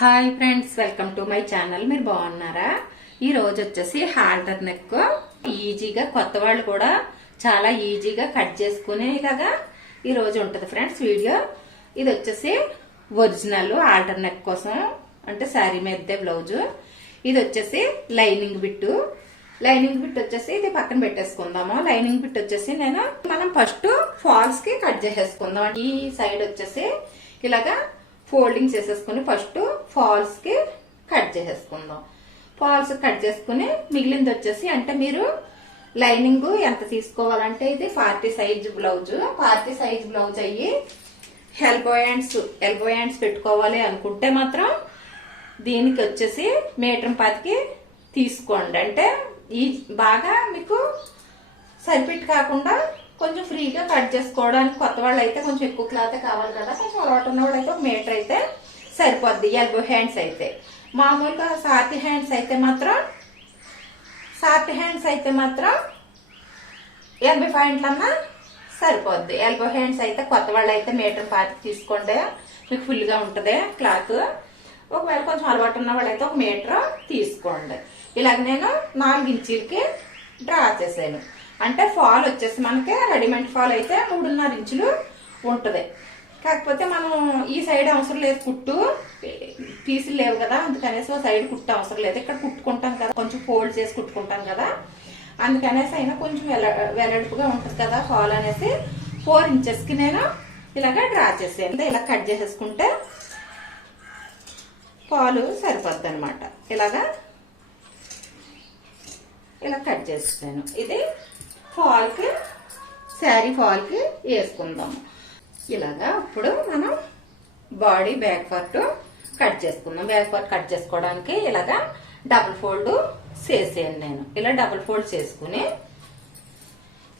Hi friends, welcome to my channel. మీరు బాగున్నారా? ఈ రోజు వచ్చేసి హాల్టర్ నెక్ ఈజీగా కొత్త వాళ్ళు కూడా చాలా ఈజీగా కట్ చేసుకునేలాగా ఈ రోజు ఉంటుంది ఫ్రెండ్స్ వీడియో. ఇది వచ్చేసి ఒరిజినల్ హాల్టర్ నెక్ కోసం, అంటే శారీ మీదే బ్లౌజ్. ఇది వచ్చేసి లైనింగ్ బిట్టు. లైనింగ్ బిట్ వచ్చేసి ఇది పక్కన పెట్టేసుకుందాము. లైనింగ్ బిట్ వచ్చేసి మనం ఫస్ట్ ఫాల్స్ కి కట్ చేసేసుకుందాం. ఈ సైడ్ వచ్చేసి ఇలాగా ఫోల్డింగ్ చేసేసుకుని ఫస్ట్ ఫాల్స్ కి కట్ చేసేసుకుందాం. ఫాల్స్ కట్ చేసుకుని మిగిలింది వచ్చేసి, అంటే మీరు లైనింగ్ ఎంత తీసుకోవాలంటే ఇది 40 సైజ్ బ్లౌజ్. 40 సైజ్ బ్లౌజ్ అయ్యి ఎల్బో హ్యాండ్స్ పెట్టుకోవాలి అనుకుంటే మాత్రం దీనికి వచ్చేసి 1.5 మీటర్ తీసుకోండి. అంటే ఈ బాగా మీకు సరిపెట్టి కాకుండా కొంచెం ఫ్రీగా కట్ చేసుకోవడానికి కొత్త వాళ్ళు అయితే కొంచెం ఎక్కువ క్లాత్ కావాలి కదా. కొంచెం అలవాటు ఉన్న వాళ్ళు అయితే 1 మీటర్ అయితే సరిపోద్ది. ఎల్బో హ్యాండ్స్ అయితే మామూలుగా షార్ట్ హ్యాండ్స్ అయితే మాత్రం 80 పాయింట్లన్నా సరిపోద్ది. ఎల్బో హ్యాండ్స్ అయితే కొత్త వాళ్ళు అయితే 1.5 మీటర్ తీసుకోండి, మీకు ఫుల్ గా ఉంటది క్లాత్. ఒకవేళ కొంచెం అలవాటు ఉన్న వాళ్ళు అయితే 1 మీటర్ తీసుకోండి. ఇలాగ నేను 4 ఇంచీలకి డ్రా చేసాను. అంటే ఫాల్ వచ్చేసి మనకి రెడీమేడ్ ఫాల్ అయితే 3.5 ఇంచులు ఉంటది. కాకపోతే మనం ఈ సైడ్ అవసరం లేదు, కుట్టు పీసులు లేవు కదా, అందుకనేసి సైడ్ కుట్టు అవసరం లేదు. ఇక్కడ కుట్టుకుంటాం కదా, కొంచెం ఫోల్డ్ చేసి కుట్టుకుంటాం కదా, అందుకనేసి అయినా కొంచెం వెడల్పుగా ఉంటుంది కదా ఫాల్ అనేసి 4 ఇంచెస్కి నేను ఇలాగా డ్రా చేసాను. ఇలా కట్ చేసేసుకుంటే ఫాల్ సరిపోద్ది అనమాట. ఇలా కట్ చేస్తాను. ఇది ఫాల్కి, శారీ ఫాల్కి వేసుకుందాము. ఇలాగా ఇప్పుడు మనం బాడీ బ్యాక్ పార్ట్ కట్ చేసుకుందాం. బ్యాక్ పార్ట్ కట్ చేసుకోవడానికి ఇలాగా డబుల్ ఫోల్డ్ చేసేయండి. నేను ఇలా డబుల్ ఫోల్డ్ చేసుకుని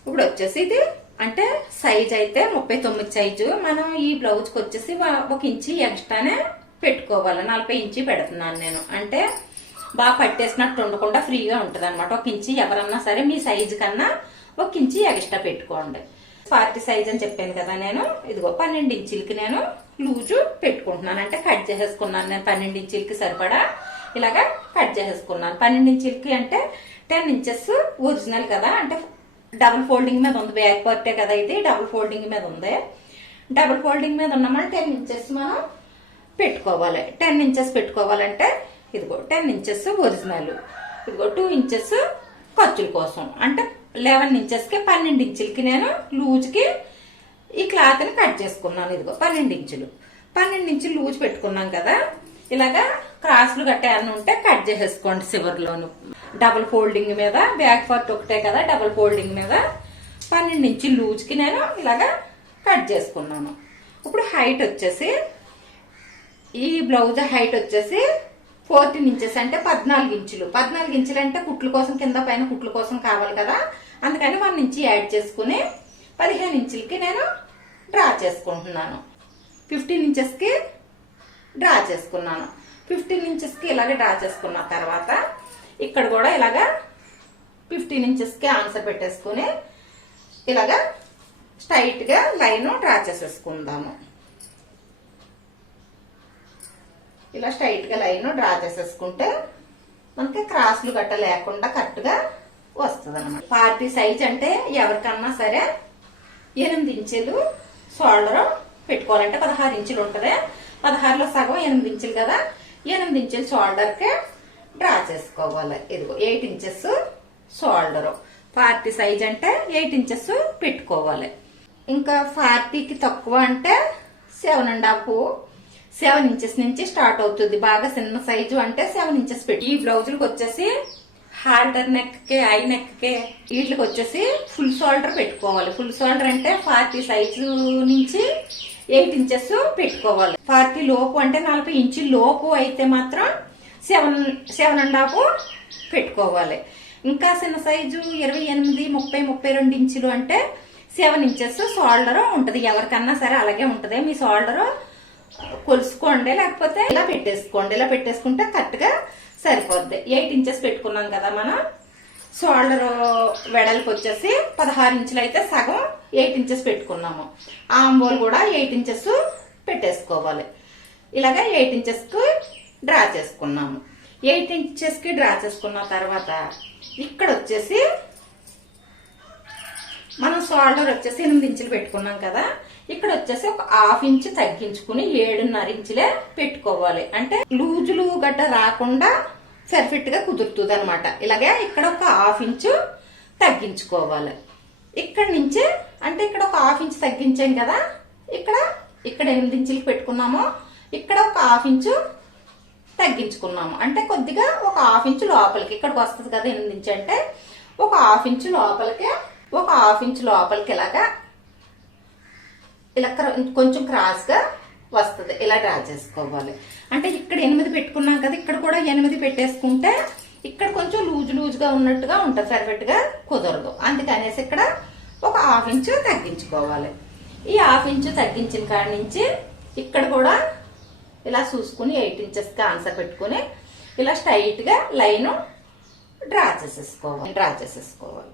ఇప్పుడు వచ్చేసి ఇది అంటే సైజ్ అయితే 39 సైజు. మనం ఈ బ్లౌజ్కి వచ్చేసి 1 ఇంచు ఎక్స్ట్రానే పెట్టుకోవాలి. 40 ఇంచు పెడుతున్నాను నేను. అంటే బాగా పట్టేసినట్టు ఉండకుండా ఫ్రీగా ఉంటది అనమాట. 1 ఇంచు ఎవరన్నా సరే మీ సైజు కన్నా 1 ఇంచు ఎక్స్ట్రా పెట్టుకోండి. 40 సైజ్ అని చెప్పాను కదా నేను. ఇదిగో 12 ఇంచులకి నేను లూజు పెట్టుకుంటున్నాను. అంటే కట్ చేసేసుకున్నాను నేను 12 ఇంచులకి సరిపడా ఇలాగా కట్ చేసేసుకున్నాను. 12 ఇంచులకి అంటే 10 ఇంచెస్ ఒరిజినల్ కదా, అంటే డబుల్ ఫోల్డింగ్ మీద ఉంది. బ్యాక్ పార్టే కదా ఇది, డబుల్ ఫోల్డింగ్ మీద ఉంది. డబుల్ ఫోల్డింగ్ మీద ఉన్నామని 10 ఇంచెస్ మనం పెట్టుకోవాలి. 10 ఇంచెస్ పెట్టుకోవాలంటే ఇదిగో 10 ఇంచెస్ ఒరిజినల్, ఇదిగో 2 ఇంచెస్ ఖర్చుల కోసం. అంటే 11 ఇంచెస్కి 12 ఇంచులకి నేను లూజ్కి ఈ క్లాత్ ని కట్ చేసుకున్నాను. ఇదిగో 12 ఇంచులు 12 ఇంచులు లూజ్ పెట్టుకున్నాం కదా. ఇలాగా క్రాస్లు గట్టాయన్ని ఉంటే కట్ చేసేసుకోండి చివరిలోను. డబుల్ ఫోల్డింగ్ మీద బ్యాక్ పార్ట్ ఒకటే కదా, డబుల్ ఫోల్డింగ్ మీద 12 ఇంచులు లూజ్కి నేను ఇలాగా కట్ చేసుకున్నాను. ఇప్పుడు హైట్ వచ్చేసి, ఈ బ్లౌజ్ హైట్ వచ్చేసి 14 ఇంచెస్ అంటే 14 ఇంచులు. 14 ఇంచులు అంటే కుట్ల కోసం, కింద పైన కుట్ల కోసం కావాలి కదా, అందుకని 1 ఇంచు యాడ్ చేసుకుని 15 ఇంచులకి నేను డ్రా చేసుకుంటున్నాను. 15 ఇంచెస్కి డ్రా చేసుకున్నాను. 15 ఇంచెస్కి ఇలాగే డ్రా చేసుకున్న తర్వాత ఇక్కడ కూడా ఇలాగా 15 ఇంచెస్కి ఆన్సర్ పెట్టేసుకుని ఇలాగా స్ట్రైట్ గా లైన్ డ్రా చేసేసుకుందాము. ఇలా స్ట్రైట్ గా లైన్ డ్రా చేసేసుకుంటే మనకి క్రాస్లు గట్ట లేకుండా కరెక్ట్ గా వస్తుంది అనమాట. 40 సైజ్ అంటే ఎవరికన్నా సరే 8 ఇంచులు షోల్డర్ పెట్టుకోవాలంటే 16 ఇంచులు ఉంటది. 16లో సగం 8 ఇంచులు కదా, 8 ఇంచులు షోల్డర్ కి డ్రా చేసుకోవాలి. ఇదిగో 8 ఇంచెస్ షోల్డర్. 40 సైజ్ అంటే 8 ఇంచెస్ పెట్టుకోవాలి. ఇంకా 40కి తక్కువ అంటే 7 ఇంచెస్ నుంచి స్టార్ట్ అవుతుంది. బాగా చిన్న సైజు అంటే 7 ఇంచెస్ పెట్టి. ఈ బ్లౌజులకు వచ్చేసి హాల్టర్ నెక్ కి, ఐ నెక్ కి, వీటికి వచ్చేసి ఫుల్ షోల్డర్ పెట్టుకోవాలి. ఫుల్ షోల్డర్ అంటే 40 సైజు నుంచి 8 ఇంచెస్ పెట్టుకోవాలి. 40 లోపు అంటే 40 ఇంచుల లోపు అయితే మాత్రం 7.5 పెట్టుకోవాలి. ఇంకా చిన్న సైజు 28, 30, 32 ఇంచులు అంటే 7 ఇంచెస్ షోల్డర్ ఉంటది. ఎవరికన్నా సరే అలాగే ఉంటది. మీ షోల్డర్ కొలుసుకోండి, లేకపోతే ఇలా పెట్టేసుకోండి. ఇలా పెట్టేసుకుంటే కరెక్ట్ గా సరిపోద్ది. 8 ఇంచెస్ పెట్టుకున్నాం కదా మనం. షోల్డర్ వెడల్పు వచ్చేసి 16 ఇంచులు అయితే సగం 8 ఇంచెస్ పెట్టుకున్నాము. ఆంబోల్ కూడా 8 ఇంచెస్ పెట్టేసుకోవాలి. ఇలాగా 8 ఇంచెస్ కు డ్రా చేసుకున్నాము. 8 ఇంచెస్కి డ్రా చేసుకున్న తర్వాత ఇక్కడ వచ్చేసి మనం షోల్డర్ వచ్చేసి 8 ఇంచులు పెట్టుకున్నాం కదా, ఇక్కడ వచ్చేసి ఒక 1/2 ఇంచు తగ్గించుకుని 7.5 ఇంచులే పెట్టుకోవాలి. అంటే లూజులు గట్ట రాకుండా పర్ఫెక్ట్ గా కుదురుతుంది అనమాట. ఇలాగే ఇక్కడ ఒక 1/2 ఇంచు తగ్గించుకోవాలి. ఇక్కడ నుంచి అంటే ఇక్కడ ఒక 1/2 ఇంచు తగ్గించాం కదా, ఇక్కడ 8 ఇంచులకి పెట్టుకున్నాము, ఇక్కడ ఒక 1/2 ఇంచు తగ్గించుకున్నాము. అంటే కొద్దిగా ఒక 1/2 ఇంచు లోపలికి ఇక్కడికి వస్తుంది కదా 8 ఇంచు అంటే ఒక 1/2 ఇంచు లోపలికి, ఒక 1/2 ఇంచు లోపలికి ఇలాగా ఇలా కొంచెం క్రాస్ గా వస్తుంది. ఇలా డ్రా చేసుకోవాలి. అంటే ఇక్కడ 8 పెట్టుకున్నాం కదా, ఇక్కడ కూడా 8 పెట్టేసుకుంటే ఇక్కడ కొంచెం లూజుగా ఉన్నట్టుగా ఉంటుంది, పర్ఫెక్ట్ గా కుదరదు. అందుకనేసి ఇక్కడ ఒక 1/2 ఇంచు తగ్గించుకోవాలి. ఈ 1/2 ఇంచు తగ్గించిన కాడి నుంచి ఇక్కడ కూడా ఇలా చూసుకుని 8 ఇంచెస్ కి ఆన్సర్ పెట్టుకుని ఇలా స్ట్రైట్ గా లైన్ డ్రా చేసేసుకోవాలి.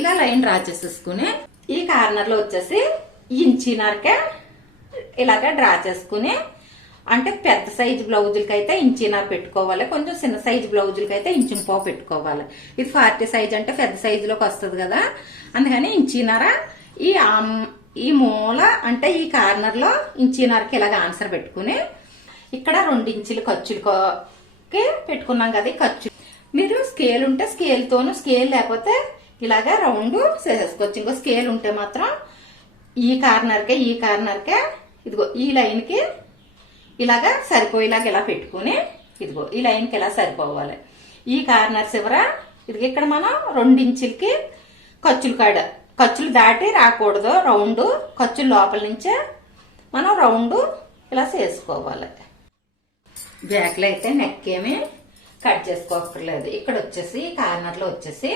ఇలా లైన్ డ్రా చేసేసుకుని ఈ కార్నర్ లో వచ్చేసి ఇంచిన్నరకే ఇలాగా డ్రా చేసుకుని, అంటే పెద్ద సైజు బ్లౌజులకి అయితే 1.5 ఇంచ్ పెట్టుకోవాలి, కొంచెం చిన్న సైజు బ్లౌజులకి అయితే 1.5 ఇంచ్ పెట్టుకోవాలి. ఇది 40 సైజ్ అంటే పెద్ద సైజులోకి వస్తుంది కదా, అందుకని 1.5 ఇంచ్ ఈ మూల అంటే ఈ కార్నర్ లో 1.5 ఇంచ్కి ఇలాగ ఆన్సర్ పెట్టుకుని ఇక్కడ 2 ఇంచులు ఖర్చులకి పెట్టుకున్నాం కదా. ఈ ఖర్చు మీరు స్కేల్ ఉంటే స్కేల్ తోను, స్కేల్ లేకపోతే ఇలాగా రౌండ్ చేసేసుకోవచ్చు. ఇంకో స్కేల్ ఉంటే మాత్రం ఈ కార్నర్కే ఇదిగో ఈ లైన్ కి ఇలాగా సరిపోయేలాగా ఇలా పెట్టుకుని ఇదిగో ఈ లైన్ కి ఇలా సరిపోవాలి. ఈ కార్నర్ చివర ఇది ఇక్కడ మనం 2 ఇంచులకి ఖర్చులు దాటి రాకూడదు. రౌండ్ ఖర్చులు లోపల నుంచే మనం రౌండ్ ఇలా చేసుకోవాలి. బ్యాక్ లో అయితే నెక్ ఏమి కట్ చేసుకోక్కర్లేదు. ఇక్కడ వచ్చేసి కార్నర్ లో వచ్చేసి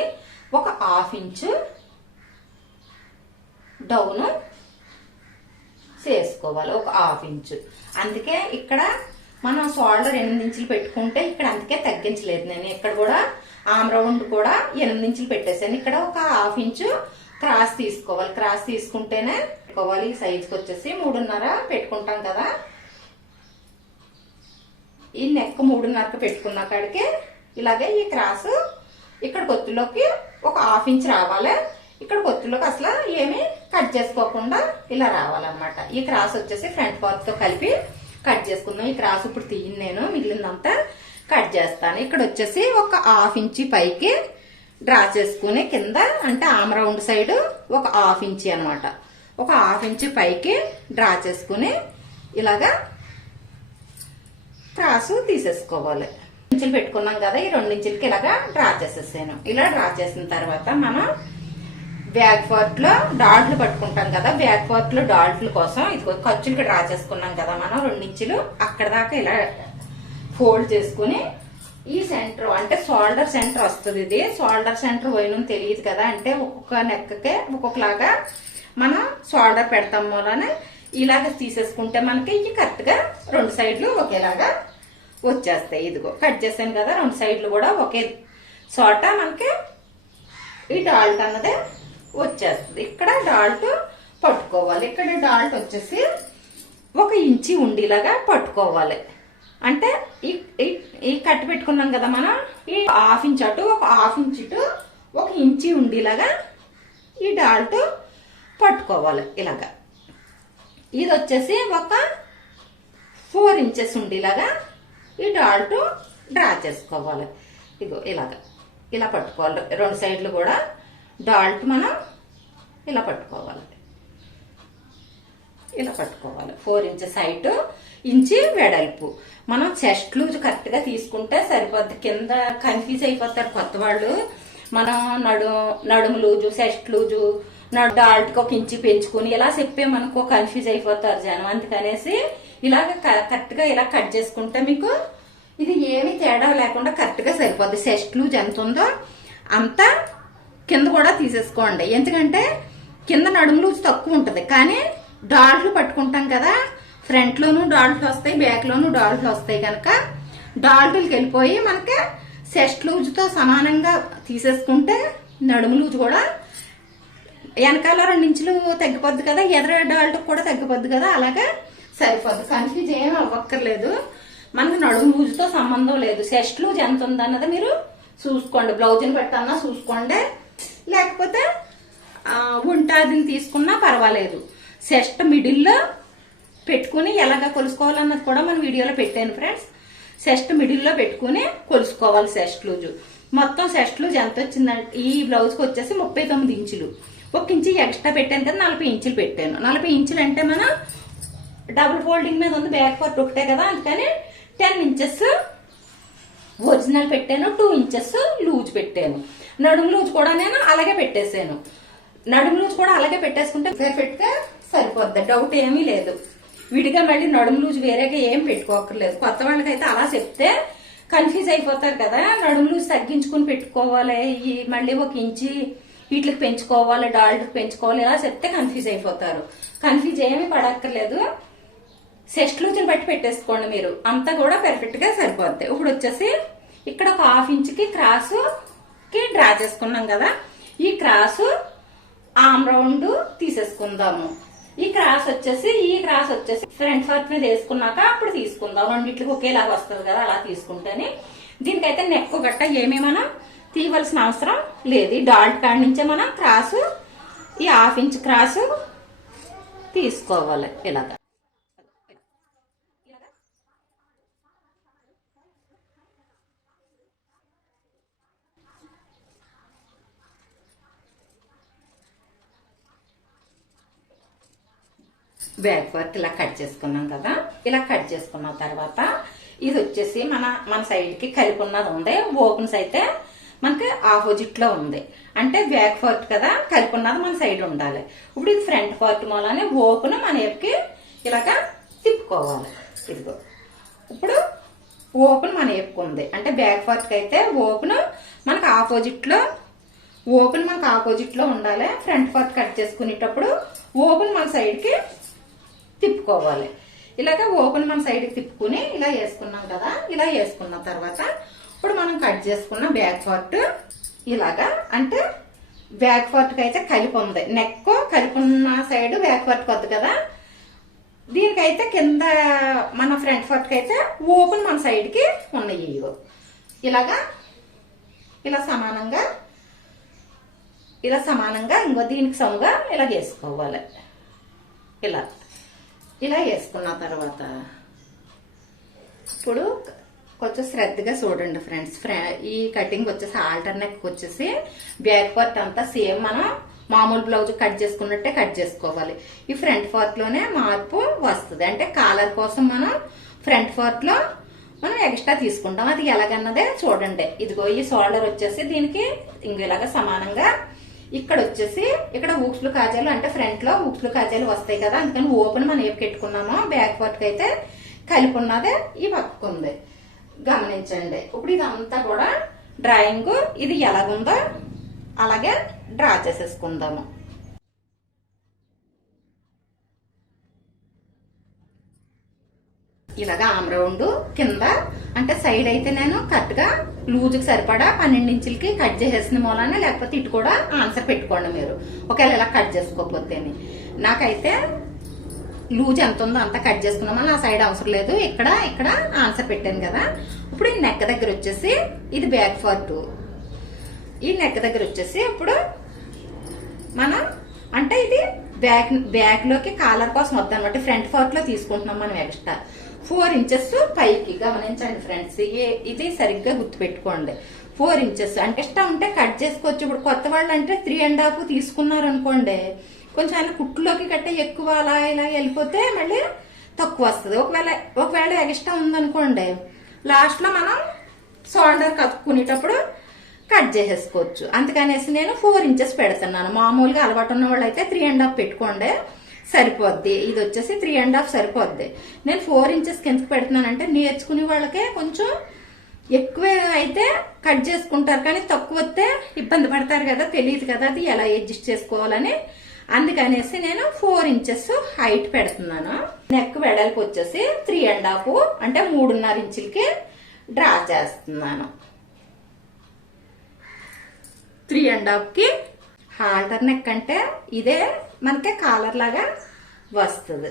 ఒక 1/2 ఇంచు డౌన్ చేసుకోవాలి, ఒక 1/2 ఇంచు. అందుకే ఇక్కడ మనం షోల్డర్ 8 ఇంచులు పెట్టుకుంటే ఇక్కడ అందుకే తగ్గించలేదు నేను. ఇక్కడ కూడా ఆమ్ రౌండ్ కూడా 8 ఇంచులు పెట్టేసాను. ఇక్కడ ఒక 1/2 ఇంచు క్రాస్ తీసుకోవాలి. క్రాస్ తీసుకుంటేనే పెట్టుకోవాలి. ఈ సైజుకి వచ్చేసి 3.5 పెట్టుకుంటాం కదా, ఈ నెక్ 3.5 పెట్టుకున్న కాడికి ఇలాగే ఈ క్రాస్ ఇక్కడ కొత్తులోకి ఒక 1/2 ఇంచ్ రావాలి. ఇక్కడ కొత్తులోకి అసలు ఏమి కట్ చేసుకోకుండా ఇలా రావాలన్నమాట. ఈ క్రాస్ వచ్చేసి ఫ్రంట్ పార్ట్ తో కలిపి కట్ చేసుకుందాం. ఈ క్రాస్ ఇప్పుడు తీయను నేను, మిగిలినంతా కట్ చేస్తాను. ఇక్కడ వచ్చేసి ఒక 1/2 ఇంచ్ పైకి డ్రా చేసుకుని కింద అంటే ఆమ్ రౌండ్ సైడ్ ఒక 1/2 ఇంచ్ అనమాట. ఒక 1/2 ఇంచ్ పైకి డ్రా చేసుకుని ఇలాగా క్రాస్ తీసేసుకోవాలి. ఇంచులు పెట్టుకున్నాం కదా, ఈ 2 ఇంచులకి ఇలాగా డ్రా చేసేసాను. ఇలా డ్రా చేసిన తర్వాత మనం బ్యాక్ పార్ట్ లో డాట్లు పట్టుకుంటాం కదా, బ్యాక్ పార్ట్ లో డాట్ల కోసం ఇది ఖర్చులకి డ్రా చేసుకున్నాం కదా మనం 2 ఇంచులు, అక్కడ దాకా ఇలా ఫోల్డ్ చేసుకుని ఈ సెంటర్ అంటే షోల్డర్ సెంటర్ వస్తుంది. ఇది షోల్డర్ సెంటర్ పోయిన తెలియదు కదా, అంటే ఒక్కొక్క నెక్కకే ఒక్కొక్కలాగా మనం షోల్డర్ పెడతాం మూలనే ఇలాగ తీసేసుకుంటే మనకి ఇది కరెక్ట్ గా 2 సైడ్లు ఒకేలాగా వచ్చేస్తాయి. ఇదిగో కట్ చేసాను కదా, 2 సైడ్లు కూడా ఒకే చోట మనకి ఈ డాల్ట్ అన్నదే వచ్చేస్తుంది. ఇక్కడ డాల్ట్ పట్టుకోవాలి. ఇక్కడ డాల్ట్ వచ్చేసి 1 ఇంచి ఉండేలాగా పట్టుకోవాలి. అంటే ఈ కట్ పెట్టుకున్నాం కదా మనం, ఈ 1/2 ఇంచ్ అటు ఒక 1/2 ఇంచ్ ఇటు 1 ఇంచి ఉండేలాగా ఈ డాల్ట్ పట్టుకోవాలి. ఇలాగా ఇది వచ్చేసి ఒక 4 ఇంచెస్ ఉండేలాగా ఈ డాల్ట్ డ్రా చేసుకోవాలి. ఇగో ఇలాగా ఇలా పట్టుకోవాలి. 2 సైడ్లు కూడా డాల్ట్ మనం ఇలా పట్టుకోవాలి. 4 ఇంచెస్ హైట్, ఇంచి వెడల్పు. మనం చెస్ట్ లూజ్ కరెక్ట్ గా తీసుకుంటే సరిపోద్ది. కింద కన్ఫ్యూజ్ అయిపోతారు కొత్త వాళ్ళు. మనం నడుము లూజు, చెస్ట్ లూజు, డాల్ట్ కి 1 ఇంచి పెంచుకుని ఇలా చెప్పే మనకు కన్ఫ్యూజ్ అయిపోతారు జనం. అందుకనేసి ఇలాగ కరెక్ట్ గా ఇలా కట్ చేసుకుంటే మీకు ఇది ఏమి తేడా లేకుండా కరెక్ట్ గా సరిపోద్ది. చెస్ట్ లూజ్ ఎంత ఉందో అంతా కింద కూడా తీసేసుకోండి. ఎందుకంటే కింద నడుము లూజ్ తక్కువ ఉంటది, కానీ డాల్ట్లు పట్టుకుంటాం కదా, ఫ్రంట్ లోను డాల్ట్లు వస్తాయి, బ్యాక్ లోను డాల్ట్లు వస్తాయి కనుక డాల్ట్లకి వెళ్ళిపోయి మనకి చెస్ట్ లూజ్ తో సమానంగా తీసేసుకుంటే నడుము లూజ్ కూడా వెనకాల 2 ఇంచులు తగ్గిపోద్ది కదా, ఎదురు డాల్ట్ కూడా తగ్గిపోద్ది కదా, అలాగే సరిపోద్ది. కన్ఫ్యూజ్ ఏం అవ్వక్కర్లేదు. మనకు నడుము లూజుతో సంబంధం లేదు. చెస్ట్ లూజ్ ఎంత ఉందన్నది మీరు చూసుకోండి, బ్లౌజ్ని పెట్టన్నా చూసుకోండి, లేకపోతే ఉంటాదిని తీసుకున్నా పర్వాలేదు. చెస్ట్ మిడిల్లో పెట్టుకుని ఎలాగ కొలుసుకోవాలన్నది కూడా మన వీడియోలో పెట్టాను ఫ్రెండ్స్. చెస్ట్ మిడిల్లో పెట్టుకుని కొలుసుకోవాలి చెస్ట్ లూజ్. మొత్తం చెస్ట్ లూజ్ ఎంత వచ్చిందంటే ఈ బ్లౌజ్కి వచ్చేసి 39 ఇంచులు. 1 ఇంచు ఎక్స్ట్రా పెట్టాను కదా, 40 ఇంచులు పెట్టాను. 40 ఇంచులు అంటే మనం డబుల్ ఫోల్డింగ్ మీద ఉంది, బ్యాక్ పార్ట్ ఒకటే కదా, అందుకని 10 ఇంచెస్ ఒరిజినల్ పెట్టాను, 2 ఇంచెస్ లూజ్ పెట్టాను. నడుము లూజ్ కూడా నేను అలాగే పెట్టేశాను. నడుము లూజ్ కూడా అలాగే పెట్టేసుకుంటే పర్ఫెక్ట్ గా సరిపోద్ది, డౌట్ ఏమీ లేదు. విడిగా మళ్ళీ నడుము లూజ్ వేరేగా ఏం పెట్టుకోకర్లేదు. కొత్త వాళ్ళకైతే అలా చెప్తే కన్ఫ్యూజ్ అయిపోతారు కదా, నడుము లూజ్ తగ్గించుకుని పెట్టుకోవాలి, మళ్ళీ 1 ఇంచి వీటికి పెంచుకోవాలి, డాల్కి పెంచుకోవాలి, ఇలా చెప్తే కన్ఫ్యూజ్ అయిపోతారు. కన్ఫ్యూజ్ ఏమీ పడక్కర్లేదు, చెస్ట్ లూజ్ని బట్టి పెట్టేసుకోండి మీరు, అంతా కూడా పర్ఫెక్ట్ గా సరిపోద్ది. ఇప్పుడు వచ్చేసి ఇక్కడ 1/2 ఇంచుకి క్రాస్ కి డ్రా చేసుకున్నాం కదా, ఈ క్రాస్ ఆమ్ రౌండ్ తీసేసుకుందాము. ఈ క్రాస్ వచ్చేసి ఫ్రంట్ పార్ట్ మీద వేసుకున్నాక అప్పుడు తీసుకుందాం. రెండిట్లకి ఒకేలాగా వస్తుంది కదా, అలా తీసుకుంటేనే. దీనికైతే నెక్ గట్ట ఏమీ మనం తీయవలసిన అవసరం లేదు. డాల్ట్ కాడి నుంచే మనం క్రాస్, ఈ 1/2 ఇంచ్ క్రాస్ తీసుకోవాలి ఇలాగా. బ్యాక్ పార్ట్ ఇలా కట్ చేసుకున్నాం కదా, ఇలా కట్ చేసుకున్న తర్వాత ఇది వచ్చేసి మన సైడ్ కి కలిపి ఉన్నది ఉంది, ఓపెన్స్ అయితే మనకి ఆపోజిట్ లో ఉంది. అంటే బ్యాక్ పార్ట్ కదా, కలిపి ఉన్నది మన సైడ్ ఉండాలి. ఇప్పుడు ఇది ఫ్రంట్ పార్ట్ మూలనే ఓపెన్ మన వైపుకి ఇలాగా తిప్పుకోవాలి. ఇదిగో ఇప్పుడు ఓపెన్ మన వైపుకి ఉంది, అంటే బ్యాక్ పార్ట్ కి అయితే ఓపెన్ మనకు ఆపోజిట్ లో ఉండాలి. ఫ్రంట్ పార్ట్ కట్ చేసుకునేటప్పుడు ఓపెన్ మన సైడ్ కి తిప్పుకోవాలి. ఇలాగ ఓపెన్ మన సైడ్ కి తిప్పుకుని ఇలా వేసుకున్నాం కదా, ఇలా వేసుకున్న తర్వాత ఇప్పుడు మనం కట్ చేసుకున్న బ్యాక్ పార్ట్ ఇలాగా, అంటే బ్యాక్ పార్ట్ కి అయితే కలిపి ఉంది, నెక్ కలిపి ఉన్న సైడ్ బ్యాక్ పార్ట్ కొద్ది కదా, దీనికైతే కింద మన ఫ్రంట్ పార్ట్ కి అయితే ఓపెన్ మన సైడ్ కి ఉన్నాయి. ఇలాగా ఇలా సమానంగా ఇంకో దీనికి సముగా ఇలా వేసుకోవాలి. ఇలా వేసుకున్న తర్వాత ఇప్పుడు కొంచెం శ్రద్ధగా చూడండి ఫ్రెండ్స్. ఈ కటింగ్ వచ్చేసి ఆల్టర్నేట్ వచ్చేసి బ్యాక్ పార్ట్ అంతా సేమ్ మనం మామూలు బ్లౌజ్ కట్ చేసుకున్నట్టే కట్ చేసుకోవాలి. ఈ ఫ్రంట్ పార్ట్ లోనే మార్పు వస్తుంది, అంటే కాలర్ కోసం మనం ఫ్రంట్ పార్ట్ లో మనం ఎక్స్ట్రా తీసుకుంటాం. అది ఎలాగన్నదే చూడండి. ఇదిగో ఈ షోల్డర్ వచ్చేసి దీనికి ఇలాగా సమానంగా, ఇక్కడ వచ్చేసి ఇక్కడ ఊక్స్లు కాజాలు, అంటే ఫ్రంట్ లో ఊక్స్లు కాజాలు వస్తాయి కదా, అందుకని ఓపెన్ మనం ఏపు పెట్టుకున్నామో బ్యాక్ పార్ట్ కి అయితే కలిపి ఉన్నదే ఈ పక్కుంది, గమనించండి. ఇప్పుడు ఇదంతా కూడా డ్రాయింగ్ ఇది ఎలాగుందో అలాగే డ్రా చేసేసుకుందాము. ఇలాగా ఆమ్ రౌండ్ కింద, అంటే సైడ్ అయితే నేను కరెక్ట్ గా లూజ్ కి సరిపడా 12 ఇంచులకి కట్ చేసేసిన మూలాన, లేకపోతే ఇటు కూడా ఆన్సర్ పెట్టుకోండి మీరు ఒకవేళ ఇలా కట్ చేసుకోకపోతే. నాకైతే లూజ్ ఎంత ఉందో అంత కట్ చేసుకున్నామని ఆ సైడ్ అవసరం లేదు, ఇక్కడ ఆన్సర్ పెట్టాను కదా. ఇప్పుడు ఈ నెక్ దగ్గర వచ్చేసి ఇది బ్యాక్ పార్ట్, ఈ నెక్ దగ్గర వచ్చేసి ఇప్పుడు మనం అంటే ఇది బ్యాక్ లోకి కాలర్ కోసం వద్దనమాట, ఫ్రంట్ పార్ట్ లో తీసుకుంటున్నాం మనం ఎక్స్ట్రా 4 ఇంచెస్ పైకి. గమనించండి ఫ్రెండ్స్, ఇది సరిగ్గా గుర్తుపెట్టుకోండి. 4 ఇంచెస్ అంటే ఇష్టం ఉంటే కట్ చేసుకోవచ్చు. ఇప్పుడు కొత్త వాళ్ళు అంటే 3.5 తీసుకున్నారు అనుకోండి, కొంచెం ఆయన కుట్టులోకి కట్టే ఎక్కువ అలా ఇలా వెళ్ళిపోతే మళ్ళీ తక్కువ వస్తుంది. ఒకవేళ ఎక్స్ట్రా ఉందనుకోండి, లాస్ట్ లో మనం షోల్డర్ కట్టుకునేటప్పుడు కట్ చేసేసుకోవచ్చు. అందుకనేసి నేను 4 ఇంచెస్ పెడుతున్నాను. మామూలుగా అలవాటు ఉన్న వాళ్ళు అయితే 3.5 పెట్టుకోండి, సరిపోద్ది. ఇది వచ్చేసి 3.5 సరిపోద్ది. నేను 4 ఇంచెస్ కిందకి పెడుతున్నానంటే నేర్చుకునే వాళ్ళకే కొంచెం ఎక్కువ అయితే కట్ చేసుకుంటారు, కానీ తక్కువ వస్తే ఇబ్బంది పడతారు కదా, తెలియదు కదా అది ఎలా అడ్జస్ట్ చేసుకోవాలని. అందుకనేసి నేను 4 ఇంచెస్ హైట్ పెడుతున్నాను. నెక్ వెడల్పు వచ్చేసి 3.5 అంటే 3.5 ఇంచులకి డ్రా చేస్తున్నాను. 3.5కి హాల్టర్ నెక్ అంటే ఇదే మనకి కాలర్ లాగా వస్తుంది.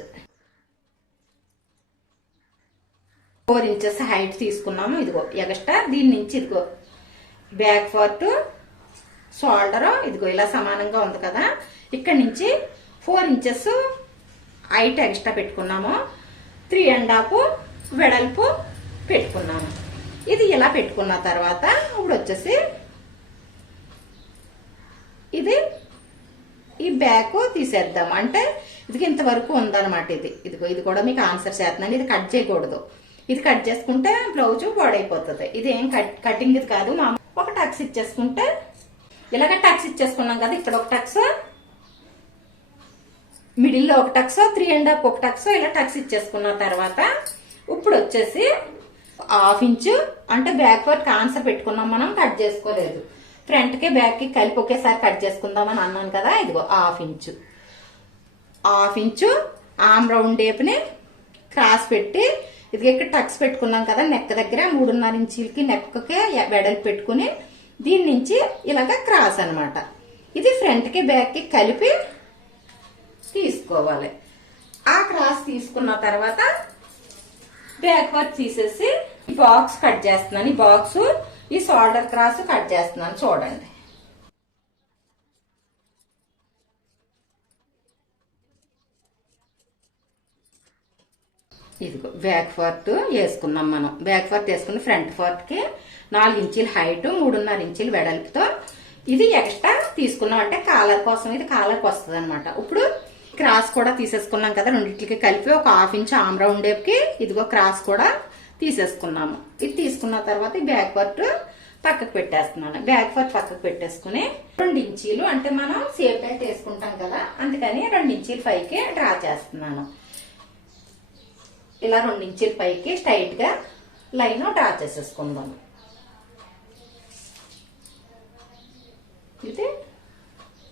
4 ఇంచెస్ హైట్ తీసుకున్నాము. ఇదిగో ఎగస్ట్రా దీని నుంచి ఇదిగో బ్యాక్ పార్ట్ షోల్డర్ ఇదిగో ఇలా సమానంగా ఉంది కదా, ఇక్కడ నుంచి 4 ఇంచెస్ హైట్ ఎక్స్ట్రా పెట్టుకున్నాము. 3.5 వెడల్పు పెట్టుకున్నాము. ఇది ఇలా పెట్టుకున్న తర్వాత ఇప్పుడు వచ్చేసి ఇది ఈ బ్యాక్ తీసేద్దాం. అంటే ఇది ఇంతవరకు ఉందన్నమాట. ఇదిగో ఇది కూడా మీకు ఆన్సర్ చేస్తున్నాను. ఇది కట్ చేయకూడదు. ఇది కట్ చేసుకుంటే బ్లౌజ్ పాడైపోతుంది. ఇది ఏం కటింగ్ ఇది కాదు. ఒక టక్స్ ఇచ్చేసుకుంటే ఇలాగ టక్స్ ఇచ్చేసుకున్నాం కదా, ఇక్కడ ఒక టక్స్, మిడిల్లో ఒక టక్స్, 3.5 ఒక టక్స్, ఇలా టక్స్ ఇచ్చేసుకున్న తర్వాత ఇప్పుడు వచ్చేసి 1/2 ఇంచు అంటే బ్యాక్ వర్క్ ఆన్సర్ పెట్టుకున్నాం మనం, కట్ చేసుకోలేదు. ఫ్రంట్ కి బ్యాక్ కి కలిపి ఒకేసారి కట్ చేసుకుందామని అన్నాను కదా. ఇదిగో 1/2 ఇంచు ఆమ్ రౌండ్ డేప్ని క్రాస్ పెట్టి ఇది ఇక్కడ టక్స్ పెట్టుకున్నాం కదా, నెక్ దగ్గర 3.5 ఇంచులకి నెక్కి వెడల్పు పెట్టుకుని దీని నుంచి ఇలాగ క్రాస్ అన్నమాట. ఇది ఫ్రంట్ కి బ్యాక్ కి కలిపి తీసుకోవాలి. ఆ క్రాస్ తీసుకున్న తర్వాత బ్యాక్ వర్క్ తీసేసి బాక్స్ కట్ చేస్తున్నాను. ఈ బాక్స్ ఈ షోల్డర్ క్రాస్ కట్ చేస్తున్నాను చూడండి. ఇదిగో బ్యాక్ పార్ట్ వేసుకున్నాం మనం. బ్యాక్ పార్ట్ వేసుకుని ఫ్రంట్ పార్ట్ కి 4 ఇంచుల హైట్ 3.5 ఇంచుల వెడల్పుతో ఇది ఎక్స్ట్రా తీసుకున్నాం. అంటే కాలర్ కోసం, ఇది కాలర్కి వస్తుంది అనమాట. ఇప్పుడు క్రాస్ కూడా తీసేసుకున్నాం కదా, రెండింటికి కలిపి ఒక 1/2 ఇంచు ఆమ్ రౌండ్ డేప్కి ఇదిగో క్రాస్ కూడా తీసేసుకున్నాము. ఇది తీసుకున్న తర్వాత ఈ బ్యాక్ పార్ట్ పక్కకు పెట్టేస్తున్నాను. బ్యాక్ పార్ట్ పక్కకు పెట్టేసుకుని 2 ఇంచీలు అంటే మనం సేఫ్ బెల్ట్ వేసుకుంటాం కదా, అందుకని 2 ఇంచీలు పైకి డ్రా చేస్తున్నాను. ఇలా 2 ఇంచుల పైకి స్ట్రైట్ గా లైన్ డ్రా చేసేసుకుందాం. ఇది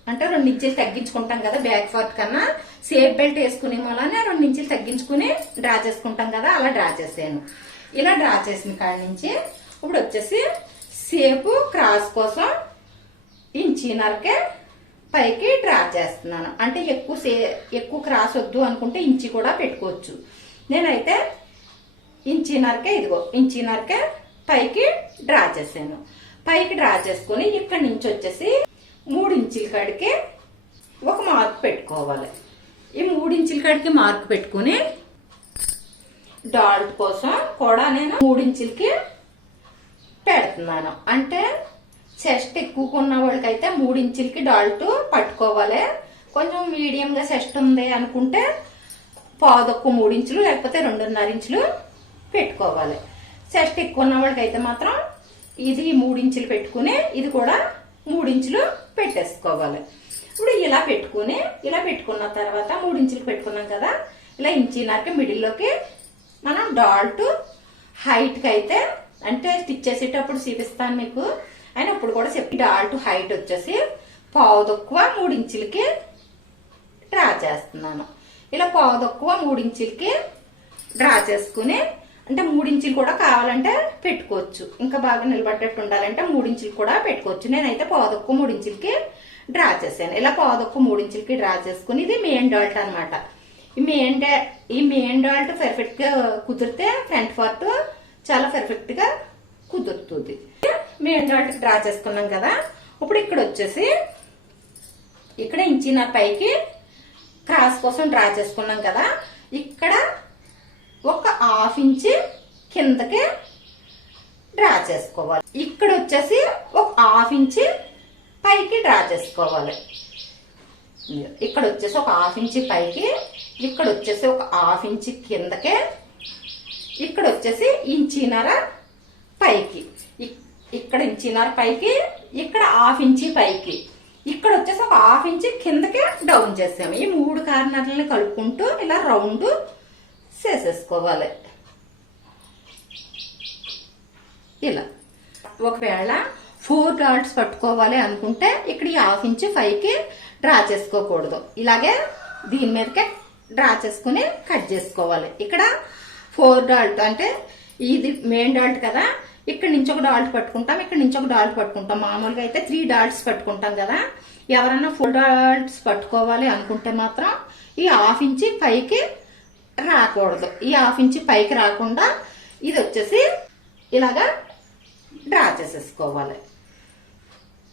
అంటే 2 ఇంచులు తగ్గించుకుంటాం కదా, బ్యాక్ పార్ట్ కన్నా సేఫ్ బెల్ట్ వేసుకునే మూలనే 2 ఇంచులు తగ్గించుకుని డ్రా చేసుకుంటాం కదా, అలా డ్రా చేసాను. ఇలా డ్రా చేసిన కాడి నుంచి ఇప్పుడు వచ్చేసి సేపు క్రాస్ కోసం 1.5 ఇంచుకే పైకి డ్రా చేస్తున్నాను. అంటే ఎక్కువ క్రాస్ వద్దు అనుకుంటే ఇంచి కూడా పెట్టుకోవచ్చు. నేనైతే 1.5 ఇంచుకే ఇదిగో 1.5 ఇంచుకే పైకి డ్రా చేశాను. పైకి డ్రా చేసుకుని ఇక్కడి నుంచి వచ్చేసి 3 ఇంచుల కాడికి ఒక మార్క్ పెట్టుకోవాలి. ఈ 3 ఇంచుల కాడికి మార్క్ పెట్టుకుని డాల్ట్ కోసం కూడా నేను 3 ఇంచులకి పెడుతున్నాను. అంటే చెస్ట్ ఎక్కువ ఉన్న వాళ్ళకైతే 3 ఇంచులకి డాల్ట్ పట్టుకోవాలి. కొంచెం మీడియం గా చెస్ట్ ఉంది అనుకుంటే 3 ఇంచులు లేకపోతే 2.5 ఇంచులు పెట్టుకోవాలి. చెస్ట్ ఎక్కువ ఉన్న వాళ్ళకైతే మాత్రం ఇది 3 ఇంచులు పెట్టుకుని ఇది కూడా 3 ఇంచులు పెట్టేసుకోవాలి. ఇప్పుడు ఇలా పెట్టుకున్న తర్వాత 3 ఇంచులు పెట్టుకున్నాం కదా, ఇలా 1.5 ఇంచుకి మిడిల్లోకి మనం డాల్ట్ హైట్ కి అయితే అంటే స్టిచ్ చేసేటప్పుడు చూపిస్తాను మీకు, అయినా ఇప్పుడు కూడా చెప్పి డాల్ట్ హైట్ వచ్చేసి 3 ఇంచులకి డ్రా చేస్తున్నాను. ఇలా 3 ఇంచులకి డ్రా చేసుకుని అంటే 3 ఇంచులు కూడా కావాలంటే పెట్టుకోవచ్చు. ఇంకా బాగా నిలబడ్డట్టు ఉండాలంటే 3 ఇంచులు కూడా పెట్టుకోవచ్చు. నేనైతే 3 ఇంచులకి డ్రా చేశాను. ఇలా 3 ఇంచులకి డ్రా చేసుకుని ఇది మెయిన్ డాల్ట్ అనమాట. ఈ మెయిన్ డాల్ట్ పర్ఫెక్ట్ గా కుదిరితే ఫ్రంట్ పార్ట్ చాలా పర్ఫెక్ట్ గా కుదురుతుంది. మెయిన్ డాల్ట్ డ్రా చేసుకున్నాం కదా, ఇప్పుడు ఇక్కడ వచ్చేసి ఇక్కడ 1.5 ఇంచు పైకి క్రాస్ కోసం డ్రా చేసుకున్నాం కదా, ఇక్కడ ఒక 1/2 ఇంచు కిందకి డ్రా చేసుకోవాలి. ఇక్కడ వచ్చేసి ఒక 1/2 ఇంచు పైకి డ్రా చేసుకోవాలి. ఇక్కడ వచ్చేసి ఒక 1/2 ఇంచు పైకి, ఇక్కడ వచ్చేసి ఒక 1/2 ఇంచు కిందకి, ఇక్కడ వచ్చేసి 1.5 ఇంచు పైకి, ఇక్కడ 1.5 ఇంచు పైకి, ఇక్కడ 1/2 ఇంచు పైకి, ఇక్కడ వచ్చేసి ఒక 1/2 ఇంచు కిందకి డౌన్ చేసాము. ఈ 3 కార్నర్లని కలుపుకుంటూ ఇలా రౌండ్ చేసేసుకోవాలి. ఇలా ఒకవేళ 4 డాట్స్ పట్టుకోవాలి అనుకుంటే ఇక్కడ 1/2 ఇంచు పైకి డ్రా చేసుకోకూడదు. ఇలాగే దీని మీదకే డ్రా చేసుకుని కట్ చేసుకోవాలి. ఇక్కడ 4 డాల్ట్ అంటే ఇది మెయిన్ డాల్ట్ కదా, ఇక్కడ నుంచి ఒక డాల్ట్ పట్టుకుంటాం, ఇక్కడ నుంచి ఒక డాల్ట్ పట్టుకుంటాం. మామూలుగా అయితే 3 డాల్ట్స్ పట్టుకుంటాం కదా, ఎవరన్నా 4 డాల్ట్స్ పట్టుకోవాలి అనుకుంటే మాత్రం ఈ 1/2 ఇంచు పైకి రాకూడదు. ఈ 1/2 ఇంచు పైకి రాకుండా ఇది వచ్చేసి ఇలాగా డ్రా చేసేసుకోవాలి.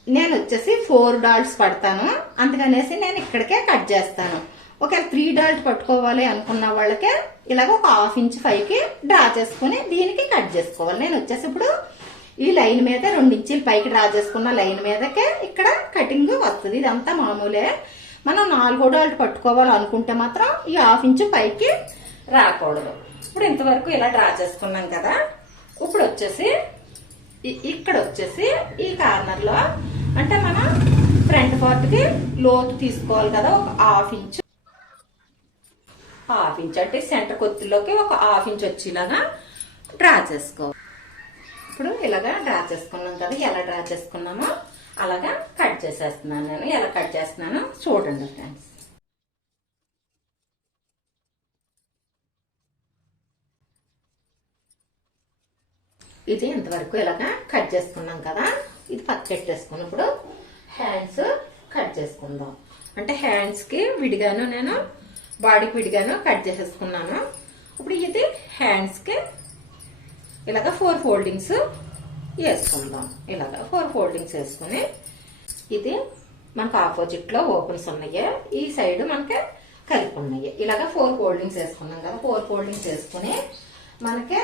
నేను వచ్చేసి 4 డాట్స్ పడతాను, అందుకనేసి నేను ఇక్కడికే కట్ చేస్తాను. ఒకవేళ 3 డాట్ పట్టుకోవాలి అనుకున్న వాళ్ళకే ఇలాగ ఒక 1/2 ఇంచ్ పైకి డ్రా చేసుకుని దీనికి కట్ చేసుకోవాలి. నేను వచ్చేసి ఇప్పుడు ఈ లైన్ మీద 2 ఇంచులు పైకి డ్రా చేసుకున్న లైన్ మీదకే ఇక్కడ కటింగ్ వస్తుంది. ఇదంతా మామూలే. మనం 4 డాట్ పట్టుకోవాలి అనుకుంటే మాత్రం ఈ 1/2 ఇంచు పైకి రాకూడదు. ఇప్పుడు ఇంతవరకు ఇలా డ్రా చేసుకున్నాం కదా. ఇప్పుడు వచ్చేసి ఇక్కడ వచ్చేసి ఈ కార్నర్ లో అంటే మనం ఫ్రంట్ పార్ట్ కి లోతు తీసుకోవాలి కదా, ఒక 1/2 ఇంచు. 1/2 ఇంచ్ అంటే సెంటర్ కొత్తిలోకి ఒక 1/2 ఇంచ్ వచ్చేలాగా డ్రా చేసుకోవాలి. ఇప్పుడు ఇలాగా డ్రా చేసుకున్నాం కదా. ఎలా డ్రా చేసుకున్నామో అలాగా కట్ చేసేస్తున్నాను. నేను ఎలా కట్ చేస్తున్నానో చూడండి ఫ్రెండ్స్. ఇది ఇంతవరకు ఇలాగా కట్ చేసుకున్నాం కదా. ఇది పక్కకెట్టేసుకుని ఇప్పుడు హ్యాండ్స్ కట్ చేసుకుందాం. అంటే హ్యాండ్స్ కి విడిగాను నేను బాడీకి విడిగాను కట్ చేసేసుకున్నాను. ఇప్పుడు ఇది హ్యాండ్స్ కి ఇలాగా 4 ఫోల్డింగ్స్ వేసుకుందాం. ఇలాగా 4 ఫోల్డింగ్స్ వేసుకుని ఇది మనకు ఆపోజిట్ లో ఓపెన్స్ ఉన్నాయి, ఈ సైడ్ మనకి కలిపి ఉన్నాయి. ఇలాగా 4 ఫోల్డింగ్స్ వేసుకున్నాం కదా. 4 ఫోల్డింగ్స్ వేసుకుని మనకి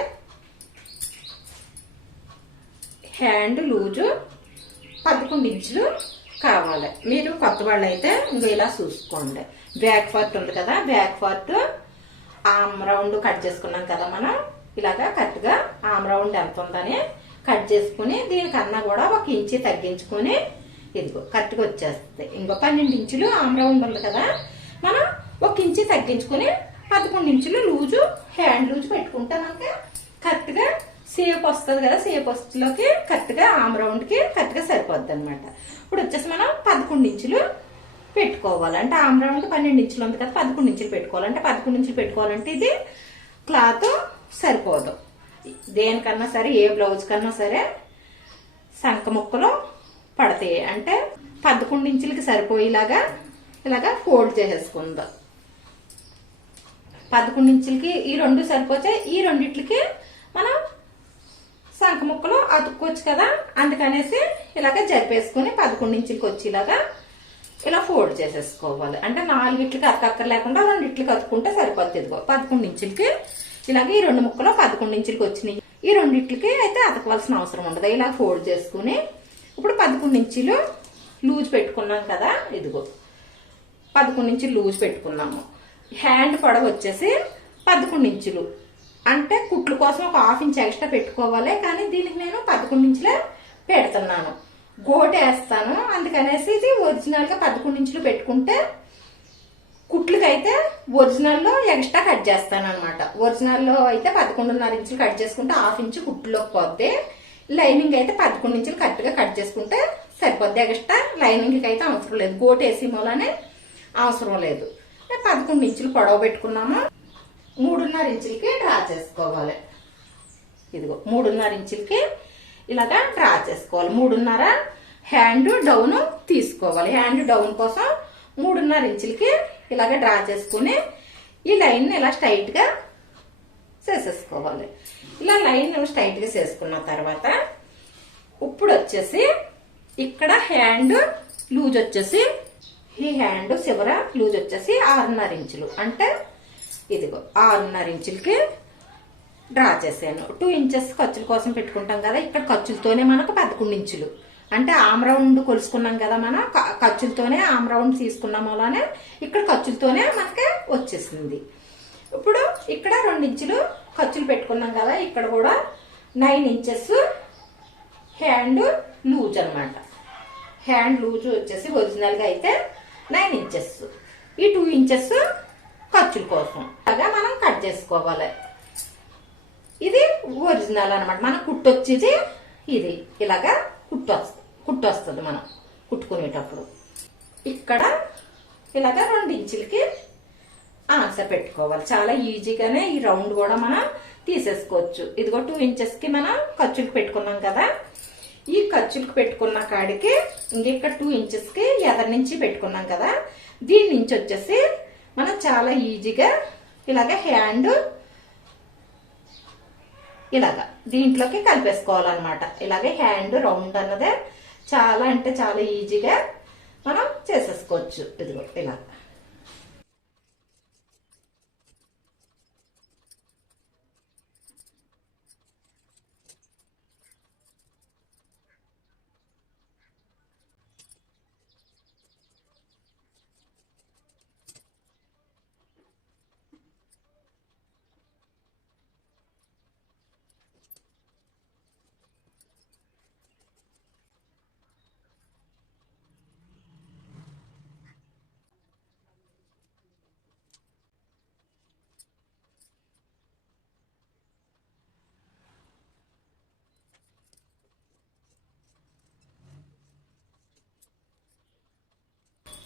హ్యాండ్ లూజు 11 ఇంచులు కావాలి. మీరు కొత్త వాళ్ళు అయితే ఇంకో ఇలా చూసుకోండి. బ్యాక్ పార్ట్ ఉంది కదా, back part arm round cut చేసుకున్నాం కదా మనం. ఇలాగా కరెక్ట్ గా ఆమ్ రౌండ్ ఎంత ఉందని కట్ చేసుకుని దీనికన్నా కూడా 1 ఇంచు తగ్గించుకుని ఇదిగో కరెక్ట్ గా వచ్చేస్తుంది. ఇంకో 12 ఇంచులు ఆమ్ రౌండ్ ఉంది కదా, మనం 1 ఇంచు తగ్గించుకుని 11 ఇంచులు లూజు హ్యాండ్ లూజు పెట్టుకుంటే మనకి కరెక్ట్ గా సేప్ వస్తుంది కదా. సేప్ వస్తులోకి కరెక్ట్ గా ఆమ్ రౌండ్ కి కరెక్ట్ గా సరిపోద్ది అనమాట. ఇప్పుడు వచ్చేసి మనం 11 ఇంచులు పెట్టుకోవాలి. అంటే ఆమ్ రౌండ్ 12 ఇంచులు ఉంది కదా, 11 ఇంచులు పెట్టుకోవాలంటే 11 ఇంచులు పెట్టుకోవాలంటే ఇది క్లాత్ సరిపోదు. దేనికన్నా సరే ఏ బ్లౌజ్ కన్నా సరే సంక ముక్కలు పడతాయి. అంటే 11 ఇంచులకి సరిపోయేలాగా ఇలాగా ఫోల్డ్ చేసేసుకుందాం. 11 ఇంచులకి ఈ 2 సరిపోతే ఈ రెండిట్లకి మనం సంక ముక్కలు అతుక్కోవచ్చు కదా, అందుకనేసి ఇలాగ జరిపేసుకుని 11 ఇంచులకి వచ్చేలాగా ఇలా ఫోల్డ్ చేసేసుకోవాలి. అంటే 4 ఇట్లకి అతకక్కర లేకుండా 2 ఇట్లకి అతుక్కుంటే సరిపోతుంది. 11 ఇంచులకి ఇలాగే ఈ 2 ముక్కలు 11 ఇంచులకి వచ్చినాయి. ఈ 2 ఇట్లకి అయితే అతకవలసిన అవసరం ఉండదు. ఇలా ఫోల్డ్ చేసుకుని ఇప్పుడు 11 ఇంచులు లూజ్ పెట్టుకున్నాం కదా. ఇదిగో 11 ఇంచులు లూజ్ పెట్టుకున్నాము. హ్యాండ్ పొడవు వచ్చేసి 11 ఇంచులు. అంటే కుట్లు కోసం ఒక 1/2 ఇంచ్ ఎక్స్ట్రా పెట్టుకోవాలి, కానీ దీనికి నేను 11 ఇంచులే పెడుతున్నాను. గోటు వేస్తాను, అందుకనేసి ఇది ఒరిజినల్ గా 11 ఇంచులు పెట్టుకుంటే కుట్లకైతే ఒరిజినల్ లో ఎక్స్ట్రా కట్ చేస్తాను అనమాట. ఒరిజినల్ లో అయితే 11.5 ఇంచులు కట్ చేసుకుంటే 1/2 ఇంచు కుట్లోకి పోతే, లైనింగ్ అయితే 11 ఇంచులు కరెక్ట్ గా కట్ చేసుకుంటే సరిపోద్ది. ఎక్స్ట్రా లైనింగ్ అయితే అవసరం లేదు, గోటు వేసి మూలనే అవసరం లేదు. 11 ఇంచులు పొడవు పెట్టుకున్నాము. 3.5 ఇంచులకి డ్రా చేసుకోవాలి. ఇదిగో 3.5 ఇంచులకి ఇలాగా డ్రా చేసుకోవాలి. 3.5 హ్యాండ్ డౌన్ తీసుకోవాలి. హ్యాండ్ డౌన్ కోసం 3.5 ఇంచులకి ఇలాగ డ్రా చేసుకుని ఈ లైన్ ఇలా స్ట్రైట్ గా చేసేసుకోవాలి. ఇలా లైన్ స్ట్రైట్ గా చేసుకున్న తర్వాత ఇప్పుడు వచ్చేసి ఇక్కడ హ్యాండ్ లూజ్ వచ్చేసి ఈ హ్యాండ్ చివర లూజ్ వచ్చేసి 6.5 ఇంచులు. అంటే ఇదిగో 6.5 ఇంచులకి డ్రా చేశాను. 2 ఇంచెస్ ఖర్చుల కోసం పెట్టుకుంటాం కదా, ఇక్కడ ఖర్చులతోనే మనకు 11 ఇంచులు. అంటే ఆమ్ రౌండ్ కొలుసుకున్నాం కదా మనం, ఖర్చులతోనే ఆమ్ రౌండ్ తీసుకున్నాం. అలానే ఇక్కడ ఖర్చులతోనే మనకి వచ్చేసింది. ఇప్పుడు ఇక్కడ 2 ఇంచులు ఖర్చులు పెట్టుకున్నాం కదా, ఇక్కడ కూడా 9 ఇంచెస్ హ్యాండ్ లూజ్ అనమాట. హ్యాండ్ లూజ్ వచ్చేసి ఒరిజినల్ గా అయితే 9 ఇంచెస్. ఈ 2 ఇంచెస్ ఖర్చుల కోసం అలాగా మనం కట్ చేసుకోవాలి. ఇది ఒరిజినల్ అనమాట. మనం కుట్టు వచ్చేది ఇది ఇలాగా కుట్టు వస్తుంది మనం కుట్టుకునేటప్పుడు. ఇక్కడ ఇలాగా 2 ఇంచులకి ఆన్సర్ పెట్టుకోవాలి. చాలా ఈజీగానే ఈ రౌండ్ కూడా మనం తీసేసుకోవచ్చు. ఇదిగో 2 ఇంచెస్ కి మనం ఖర్చులకు పెట్టుకున్నాం కదా, ఈ ఖర్చులకు పెట్టుకున్న కాడికి ఇంకెక్కడ 2 ఇంచెస్ కి ఎదరి నుంచి పెట్టుకున్నాం కదా, దీని నుంచి వచ్చేసి మనం చాలా ఈజీగా ఇలాగ హ్యాండ్ ఇలాగా దీంట్లోకి కలిపేసుకోవాలన్నమాట. ఇలాగే హ్యాండ్ రౌండ్ అన్నదే చాలా అంటే చాలా ఈజీగా మనం చేసేసుకోవచ్చు. ఇదిగో ఇలా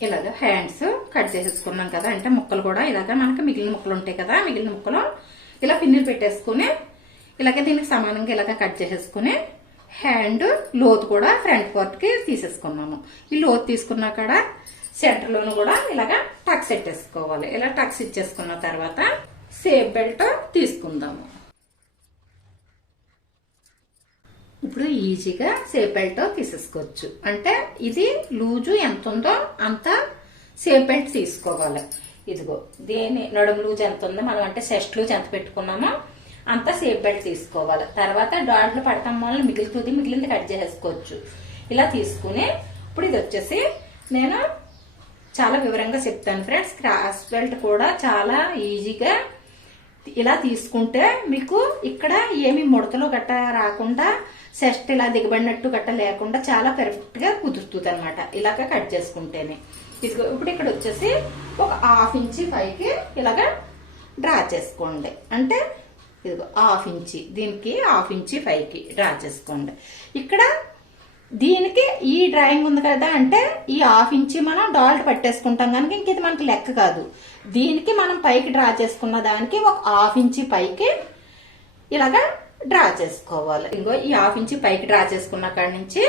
ఇలాగ హ్యాండ్స్ కట్ చేసేసుకున్నాం కదా, అంటే ముక్కలు కూడా ఇలాగ మనకి మిగిలిన ముక్కలు ఉంటాయి కదా, మిగిలిన ముక్కలు ఇలా పిన్నులు పెట్టేసుకుని ఇలాగే దీనికి సమానంగా ఇలాగ కట్ చేసేసుకుని హ్యాండ్ లోతు కూడా ఫ్రంట్ పార్ట్ కి తీసేసుకున్నాము. ఈ లోతు తీసుకున్నా కూడా సెంటర్ లోను కూడా ఇలాగ టక్స్ పెట్టేసుకోవాలి. ఇలా టక్స్ ఇచ్చేసుకున్న తర్వాత సేఫ్ బెల్ట్ తీసుకుందాము. ఇప్పుడు ఈజీగా సేఫ్ బెల్ట్ తీసేసుకోవచ్చు. అంటే ఇది లూజు ఎంత ఉందో అంత సేఫ్ బెల్ట్ తీసుకోవాలి. ఇదిగో దీని నడుము లూజ్ ఎంత ఉందో మనం అంటే చెస్ట్ లూజ్ ఎంత పెట్టుకున్నామో అంత సేఫ్ బెల్ట్ తీసుకోవాలి. తర్వాత డాట్లు పడటం వల్ల మిగిలింది కట్ చేసేసుకోవచ్చు. ఇలా తీసుకుని ఇప్పుడు ఇది వచ్చేసి నేను చాలా వివరంగా చెప్తాను ఫ్రెండ్స్. క్రాస్ బెల్ట్ కూడా చాలా ఈజీగా ఇలా తీసుకుంటే మీకు ఇక్కడ ఏమి ముడతలు గట్ట రాకుండా చెస్ట్ ఇలా దిగబడినట్టు గట్ట లేకుండా చాలా పర్ఫెక్ట్ గా కుదురుతుంది అనమాట. ఇలాగ కట్ చేసుకుంటేనే. ఇదిగో ఇప్పుడు ఇక్కడ వచ్చేసి ఒక 1/2 ఇంచి పైకి ఇలాగ డ్రా చేసుకోండి. అంటే ఇదిగో 1/2 ఇంచి, దీనికి 1/2 ఇంచి పైకి డ్రా చేసుకోండి. ఇక్కడ దీనికి ఈ డ్రాయింగ్ ఉంది కదా, అంటే ఈ 1/2 ఇంచి మనం డాల్ట్ పట్టేసుకుంటాం కనుక ఇంక ఇది మనకి లెక్క కాదు. దీనికి మనం పైకి డ్రా చేసుకున్న దానికి ఒక 1/2 ఇంచి పైకి ఇలాగా డ్రా చేసుకోవాలి. ఇదిగో ఈ 1/2 ఇంచి పైకి డ్రా చేసుకున్న కాడి నుంచి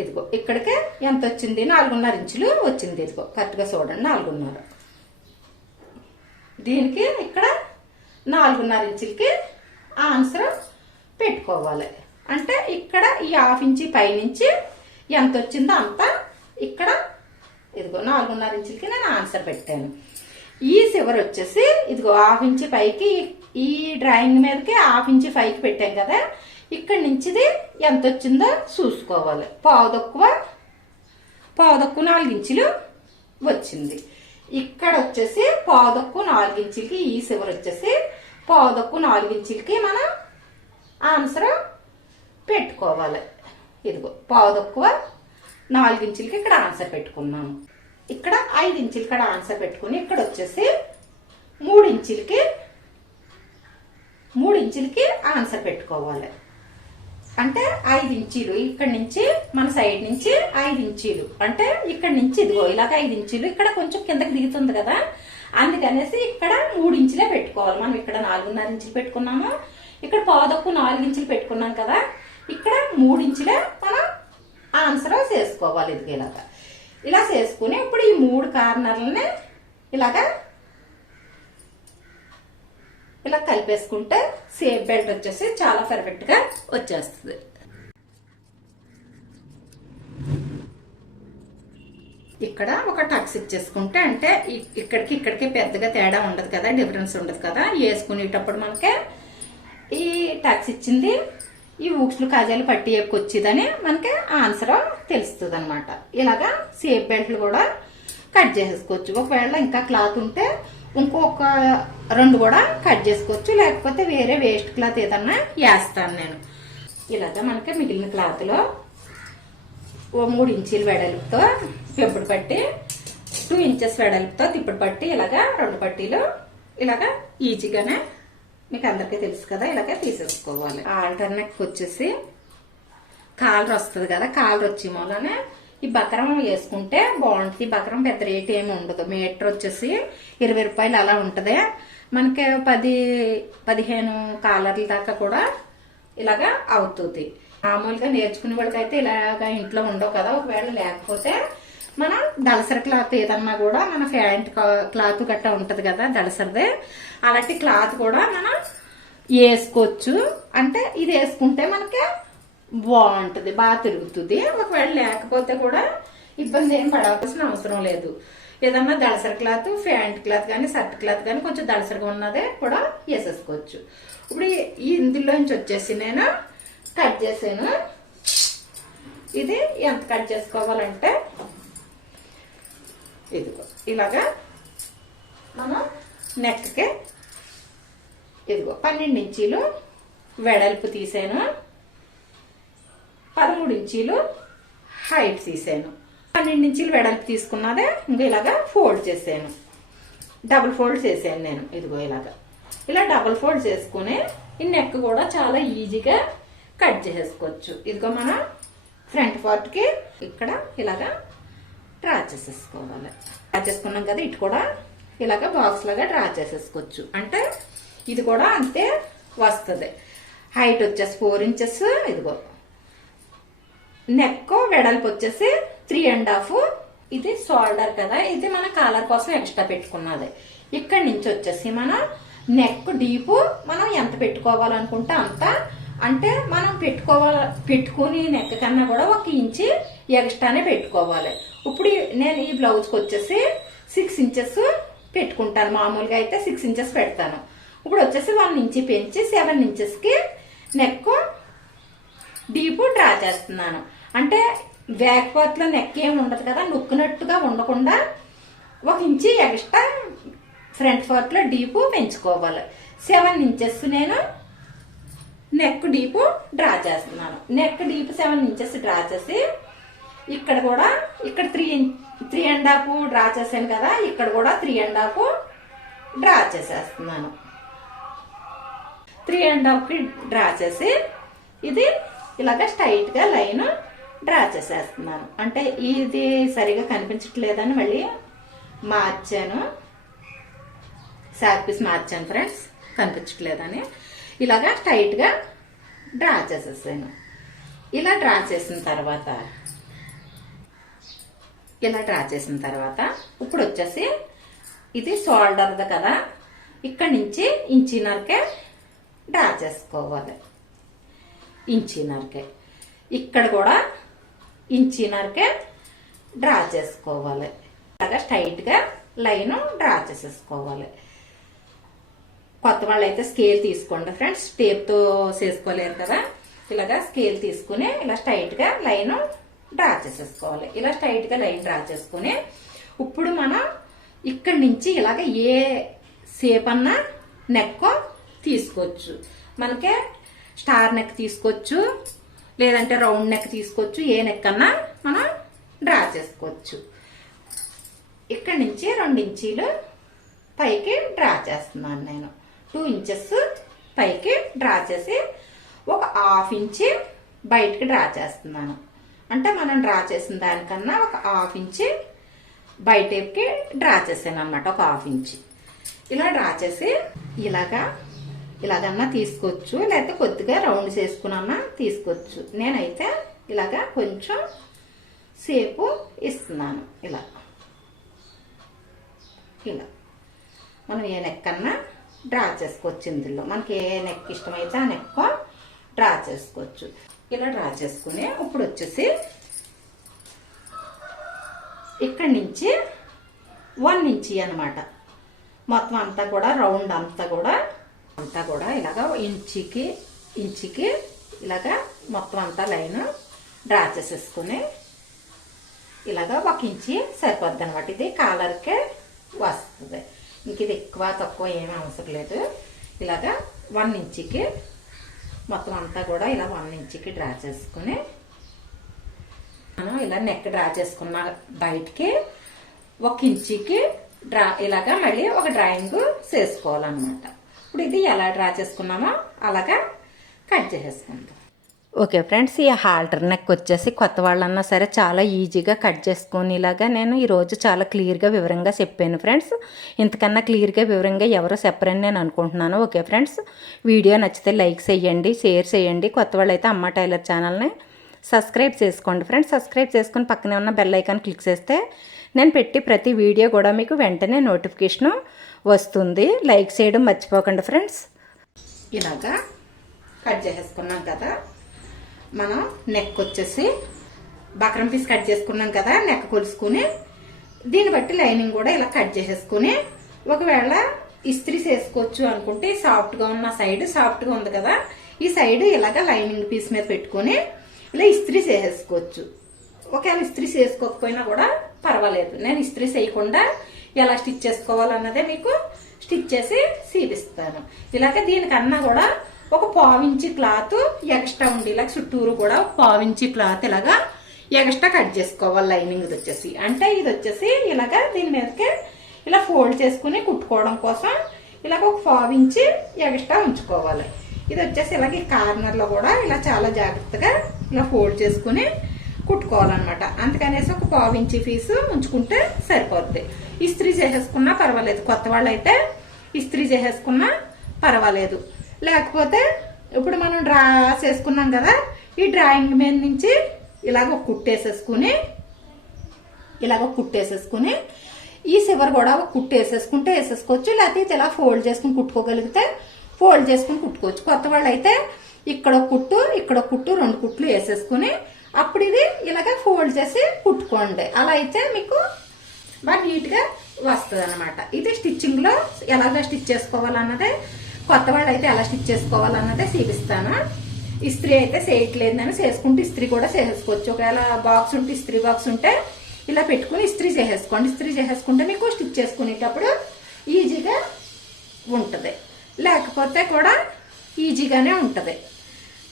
ఇదిగో ఇక్కడికి ఎంత వచ్చింది, 4.5 ఇంచులు వచ్చింది. ఇదిగో కరెక్ట్ గా చూడండి, 4.5. దీనికి ఇక్కడ 4.5 ఇంచులకి ఆన్సర్ పెట్టుకోవాలి. అంటే ఇక్కడ ఈ 1/2 ఇంచి పైనుంచి ఎంత వచ్చిందో అంత ఇక్కడ ఇదిగో 4.5 ఇంచులకి నేను ఆన్సర్ పెట్టాను. ఈ చివరి వచ్చేసి ఇదిగో 1/2 ఇంచి పైకి ఈ డ్రాయింగ్ మీదకి 1/2 ఇంచి పైకి పెట్టాం కదా, ఇక్కడి నుంచిది ఎంత వచ్చిందో చూసుకోవాలి. పావు తక్కువ 4 ఇంచులు వచ్చింది. ఇక్కడ వచ్చేసి పావు తక్కువ 4 ఇంచులకి ఈ చివరి వచ్చేసి పావు తక్కువ 4 ఇంచులకి మనం ఆన్సర్ పెట్టుకోవాలి. ఇదిగో పావు తక్కువ 4 ఇంచులకి ఇక్కడ ఆన్సర్ పెట్టుకున్నాము. ఇక్కడ 5 ఇంచులకి ఇక్కడ ఆన్సర్ పెట్టుకుని ఇక్కడ వచ్చేసి 3 ఇంచులకి ఆన్సర్ పెట్టుకోవాలి. అంటే 5 ఇంచీలు ఇక్కడి నుంచి మన సైడ్ నుంచి 5 ఇంచీలు, అంటే ఇక్కడ నుంచి ఇదిగో ఇలాగ 5 ఇంచీలు ఇక్కడ కొంచెం కిందకి దిగుతుంది కదా, అందుకనేసి ఇక్కడ 3 ఇంచులే పెట్టుకోవాలి. మనం ఇక్కడ 4.5 ఇంచులు పెట్టుకున్నాము, ఇక్కడ పావు తక్కువ 4 ఇంచులు పెట్టుకున్నాం కదా, ఇక్కడ 3 ఇంచులే మనం ఆన్సర్ చేసుకోవాలి. ఇది ఇలాగా ఇలా చేసుకుని ఇప్పుడు ఈ 3 కార్నర్లని ఇలాగా ఇలా కలిపేసుకుంటే సేఫ్ బెల్ట్ వచ్చేసి చాలా పర్ఫెక్ట్ గా వచ్చేస్తుంది. ఇక్కడ ఒక టక్స్ ఇచ్చేసుకుంటే అంటే ఇక్కడికి పెద్దగా తేడా ఉండదు కదా, డిఫరెన్స్ ఉండదు కదా. వేసుకునేటప్పుడు మనకి ఈ టక్స్ ఇచ్చింది ఈ ఊక్స్లు కాజాలు పట్టి వచ్చేదని మనకి ఆన్సర్ తెలుస్తుంది అనమాట. ఇలాగా సేఫ్ బెల్ట్లు కూడా కట్ చేసేసుకోవచ్చు. ఒకవేళ ఇంకా క్లాత్ ఉంటే ఇంకొక 2 కూడా కట్ చేసుకోవచ్చు, లేకపోతే వేరే వేస్ట్ క్లాత్ ఏదన్నా వేస్తాను నేను. ఇలాగా మనకి మిగిలిన క్లాత్ లో 3 ఇంచీల వెడల్పుతో పెంపుడు పట్టి 2 ఇంచెస్ వెడల్పుతో తిప్పుడు పట్టి ఇలాగా 2 పట్టీలు ఇలాగా ఈజీగానే మీకు అందరికీ తెలుసు కదా, ఇలాగే తీసేసుకోవాలి. ఆల్టర్నేట్ వచ్చేసి కాలర్ వస్తుంది కదా, కాలర్ వచ్చే మూలనే ఈ బకరం వేసుకుంటే బాగుంటుంది. బకరం పెద్ద రేట్ ఏమి ఉండదు, మీటర్ వచ్చేసి 20 రూపాయలు అలా ఉంటది. మనకి 10-15 కాలర్ల దాకా కూడా ఇలాగా అవుతుంది. మామూలుగా నేర్చుకునే వాళ్ళకైతే ఇలాగా ఇంట్లో ఉండవు కదా, ఒకవేళ లేకపోతే మనం దళసరి క్లాత్ ఏదన్నా కూడా మన ప్యాంట్ క్లాత్ గట్టా ఉంటది కదా దళసరిదే, అలాంటి క్లాత్ కూడా మనం వేసుకోవచ్చు. అంటే ఇది వేసుకుంటే మనకి బాగుంటుంది, బాగా తిరుగుతుంది. ఒకవేళ లేకపోతే కూడా ఇబ్బంది ఏం పడవలసిన అవసరం లేదు. ఏదన్నా దళసరి క్లాత్, ప్యాంట్ క్లాత్ కానీ షర్ట్ క్లాత్ కానీ కొంచెం దళసరిగా ఉన్నదే కూడా వేసేసుకోవచ్చు. ఇప్పుడు ఇందులోంచి వచ్చేసి నేను కట్ చేసాను. ఇది ఎంత కట్ చేసుకోవాలంటే ఇదిగో ఇలాగా మనం నెక్కి ఇదిగో 12 ఇంచీలు వెడల్పు తీసాను, 13 ఇంచీలు హైట్ తీసాను. 12 ఇంచీలు వెడల్పు తీసుకున్నదే ఇంకా ఇలాగా ఫోల్డ్ చేసాను, డబుల్ ఫోల్డ్ చేసాను నేను. ఇదిగో ఇలాగా ఇలా డబుల్ ఫోల్డ్ చేసుకుని ఈ నెక్ కూడా చాలా ఈజీగా కట్ చేసేసుకోవచ్చు. ఇదిగో మనం ఫ్రంట్ పార్ట్కి ఇక్కడ ఇలాగా డ్రా చేసేసుకోవాలి. డ్రా చేసుకున్నాం కదా, ఇటు కూడా ఇలాగా బాక్స్ లాగా డ్రా చేసేసుకోవచ్చు. అంటే ఇది కూడా అంతే వస్తుంది. హైట్ వచ్చేసి 4 ఇంచెస్. ఇదిగో నెక్ వెడల్పు వచ్చేసి 3.5. ఇది షోల్డర్ కదా, ఇది మన కాలర్ కోసం ఎక్స్ట్రా పెట్టుకున్నది. ఇక్కడి నుంచి వచ్చేసి మనం నెక్ డీప్ మనం ఎంత పెట్టుకోవాలనుకుంటే అంత, అంటే మనం పెట్టుకుని నెక్ కన్నా కూడా 1 ఇంచి ఎక్స్ట్రానే పెట్టుకోవాలి. ఇప్పుడు నేను ఈ బ్లౌజ్కి వచ్చేసి 6 ఇంచెస్ పెట్టుకుంటాను. మామూలుగా అయితే 6 ఇంచెస్ పెడతాను. ఇప్పుడు వచ్చేసి 1 ఇంచి పెంచి 7 ఇంచెస్కి నెక్ డీప్ డ్రా చేస్తున్నాను. అంటే బ్యాక్ పార్ట్ లో నెక్ ఏమి ఉండదు కదా, నొక్కినట్టుగా ఉండకుండా 1 ఇంచి ఎక్స్ట్రా ఫ్రంట్ పార్ట్ లో డీప్ పెంచుకోవాలి. 7 ఇంచెస్ నేను నెక్ డీప్ డ్రా చేస్తున్నాను. నెక్ డీప్ 7 ఇంచెస్ డ్రా చేసి ఇక్కడ కూడా ఇక్కడ 3.5 డ్రా చేశాను కదా, ఇక్కడ కూడా 3.5 డ్రా చేసేస్తున్నాను. 3.5కి డ్రా చేసి ఇది ఇలాగ స్ట్రైట్ గా లైన్ డ్రా చేసేస్తున్నాను. అంటే ఇది సరిగా కనిపించట్లేదని మళ్ళీ మార్చాను, శాక్ పీస్ మార్చాను ఫ్రెండ్స్, కనిపించట్లేదని ఇలాగా స్ట్రైట్ గా డ్రా చేసేసాను. ఇలా డ్రా చేసిన తర్వాత ఇప్పుడు వచ్చేసి ఇది షోల్డర్ది కదా, ఇక్కడి నుంచి ఇంచిన్నరకే డ్రా చేసుకోవాలి. ఇంచిన్నరకే ఇక్కడ కూడా ఇంచిన్నరకే డ్రా చేసుకోవాలి. ఇలాగా స్ట్రైట్ గా లైన్ డ్రా చేసేసుకోవాలి. కొత్త వాళ్ళు అయితే స్కేల్ తీసుకోండి ఫ్రెండ్స్, టేప్ తో చేసుకోలేరు కదా. ఇలాగా స్కేల్ తీసుకుని ఇలా స్ట్రైట్ గా లైన్ డ్రా చేసేసుకోవాలి. ఇలా స్ట్రైట్ గా లైన్ డ్రా చేసుకుని ఇప్పుడు మనం ఇక్కడి నుంచి ఇలాగ ఏ షేప్ అన్నా నెక్ తీసుకోవచ్చు. మనకే స్టార్ నెక్ తీసుకోవచ్చు, లేదంటే రౌండ్ నెక్ తీసుకోవచ్చు. ఏ నెక్ అన్నా మనం డ్రా చేసుకోవచ్చు. ఇక్కడి నుంచి 2 ఇంచీలు పైకి డ్రా చేస్తున్నాను నేను. 2 ఇంచెస్ పైకి డ్రా చేసి 1/2 ఇంచి బయటకి డ్రా చేస్తున్నాను. అంటే మనం డ్రా చేసిన దానికన్నా 1/2 ఇంచి బయటకి డ్రా చేసాను అనమాట. 1/2 ఇంచి ఇలా డ్రా చేసి ఇలాగన్నా తీసుకోవచ్చు, లేకపోతే కొద్దిగా రౌండ్ చేసుకున్నా తీసుకోవచ్చు. నేనైతే ఇలాగా కొంచెం సేపు ఇస్తున్నాను. ఇలా మనం ఏ నెక్ అన్నా డ్రా చేసుకోవచ్చు. ఇందులో మనకి ఏ నెక్ ఇష్టమైతే ఆ నెక్ డ్రా చేసుకోవచ్చు. ఇలా డ్రా చేసుకుని ఇప్పుడు వచ్చేసి ఇక్కడి నుంచి 1 ఇంచి అనమాట. మొత్తం అంతా కూడా రౌండ్ అంతా కూడా ఇలాగా ఇంచికి ఇలాగా మొత్తం అంతా లైన్ డ్రా చేసేసుకుని ఇలాగా 1 ఇంచి సరిపోద్ది అనమాట. ఇది కాలర్కే వస్తుంది. ఇంక ఇది ఎక్కువ తక్కువ ఏమీ అవసరం లేదు. ఇలాగా 1 ఇంచికి మొత్తం అంతా కూడా ఇలా 1 ఇంచికి డ్రా చేసుకుని మనం ఇలా నెక్ డ్రా చేసుకున్న బయటికి 1 ఇంచికి డ్రా ఇలాగా మళ్ళీ ఒక డ్రాయింగ్ చేసుకోవాలన్నమాట. ఇప్పుడు ఇది ఎలా డ్రా చేసుకున్నామో అలాగా కట్ చేసేసుకుంటాం. ఓకే ఫ్రెండ్స్, ఈ హాల్టర్ నెక్ వచ్చేసి కొత్త వాళ్ళన్నా సరే చాలా ఈజీగా కట్ చేసుకొని ఇలాగా నేను ఈరోజు చాలా క్లియర్గా వివరంగా చెప్పాను ఫ్రెండ్స్. ఇంతకన్నా క్లియర్గా వివరంగా ఎవరో చెప్పరని నేను అనుకుంటున్నాను. ఓకే ఫ్రెండ్స్, వీడియో నచ్చితే లైక్ చేయండి, షేర్ చేయండి. కొత్త వాళ్ళైతే అమ్మ టైలర్ ఛానల్ని సబ్స్క్రైబ్ చేసుకోండి ఫ్రెండ్స్. సబ్స్క్రైబ్ చేసుకొని పక్కనే ఉన్న బెల్ ఐకాన్ క్లిక్ చేస్తే నేను పెట్టి ప్రతి వీడియో కూడా మీకు వెంటనే నోటిఫికేషన్ వస్తుంది. లైక్ చేయడం మర్చిపోకండి ఫ్రెండ్స్. ఇలాగా కట్ చేసేసుకున్నాం కదా. మనం నెక్ వచ్చేసి బక్రం పీస్ కట్ చేసుకున్నాం కదా, నెక్ కొలుసుకుని దీన్ని బట్టి లైనింగ్ కూడా ఇలా కట్ చేసేసుకుని, ఒకవేళ ఇస్త్రీ చేసుకోవచ్చు అనుకుంటే సాఫ్ట్గా ఉన్న సైడ్, సాఫ్ట్గా ఉంది కదా ఈ సైడ్ ఇలాగ లైనింగ్ పీస్ మీద పెట్టుకుని ఇలా ఇస్త్రీ చేసేసుకోవచ్చు. ఒకవేళ ఇస్త్రీ చేసుకోకపోయినా కూడా పర్వాలేదు. నేను ఇస్త్రీ చేయకుండా ఎలా స్టిచ్ చేసుకోవాలన్నదే మీకు స్టిచ్ చేసి చూపిస్తాను. ఇలాగ దీనికన్నా కూడా ఒక 1/4 ఇంచి క్లాత్ ఎక్స్ట్రా ఉండి ఇలా చుట్టూరు కూడా 1/4 ఇంచి క్లాత్ ఇలాగా ఎక్స్ట్రా కట్ చేసుకోవాలి. లైనింగ్ వచ్చేసి అంటే ఇది వచ్చేసి ఇలాగా దీని మీదకి ఇలా ఫోల్డ్ చేసుకుని కుట్టుకోవడం కోసం ఇలాగ ఒక 1/4 ఇంచి ఎక్స్ట్రా ఉంచుకోవాలి. ఇది వచ్చేసి ఇలాగ ఈ కార్నర్ లో కూడా ఇలా చాలా జాగ్రత్తగా ఇలా ఫోల్డ్ చేసుకుని కుట్టుకోవాలన్నమాట. అందుకనేసి ఒక 1/4 ఇంచి పీసు ఉంచుకుంటే సరిపోద్ది. ఇస్త్రీ చేసేసుకున్నా పర్వాలేదు, కొత్త వాళ్ళు అయితే ఇస్త్రీ చేసేసుకున్నా పర్వాలేదు. లేకపోతే ఇప్పుడు మనం డ్రా చేసుకున్నాం కదా, ఈ డ్రాయింగ్ మీద నుంచి ఇలాగ ఒక కుట్టేసేసుకుని ఈ సివర్ కూడా ఒక కుట్టు వేసేసుకుంటే వేసేసుకోవచ్చు. లేకపోతే ఇలా ఫోల్డ్ చేసుకుని కుట్టుకోగలిగితే ఫోల్డ్ చేసుకుని కుట్టుకోవచ్చు. కొత్త వాళ్ళు అయితే ఇక్కడ ఒక కుట్టు, ఇక్కడ ఒక కుట్టు, 2 కుట్లు వేసేసుకుని అప్పుడు ఇది ఇలాగ ఫోల్డ్ చేసి కుట్టుకోండి. అలా అయితే మీకు బాగా నీట్గా వస్తుంది అనమాట. ఇది స్టిచ్చింగ్ లో ఎలాగ స్టిచ్ చేసుకోవాలన్నదే, కొత్త వాళ్ళు అయితే ఎలా స్టిచ్ చేసుకోవాలన్నదే చూపిస్తాను. ఇస్త్రీ అయితే చేయట్లేదు, నేను చేసుకుంటే ఇస్త్రీ కూడా చేసేసుకోవచ్చు. ఒకవేళ బాక్స్ ఉంటే, ఇస్త్రీ బాక్స్ ఉంటే ఇలా పెట్టుకుని ఇస్త్రీ చేసేసుకోండి. ఇస్త్రీ చేసేసుకుంటే మీకు స్టిచ్ చేసుకునేటప్పుడు ఈజీగా ఉంటుంది, లేకపోతే కూడా ఈజీగానే ఉంటుంది.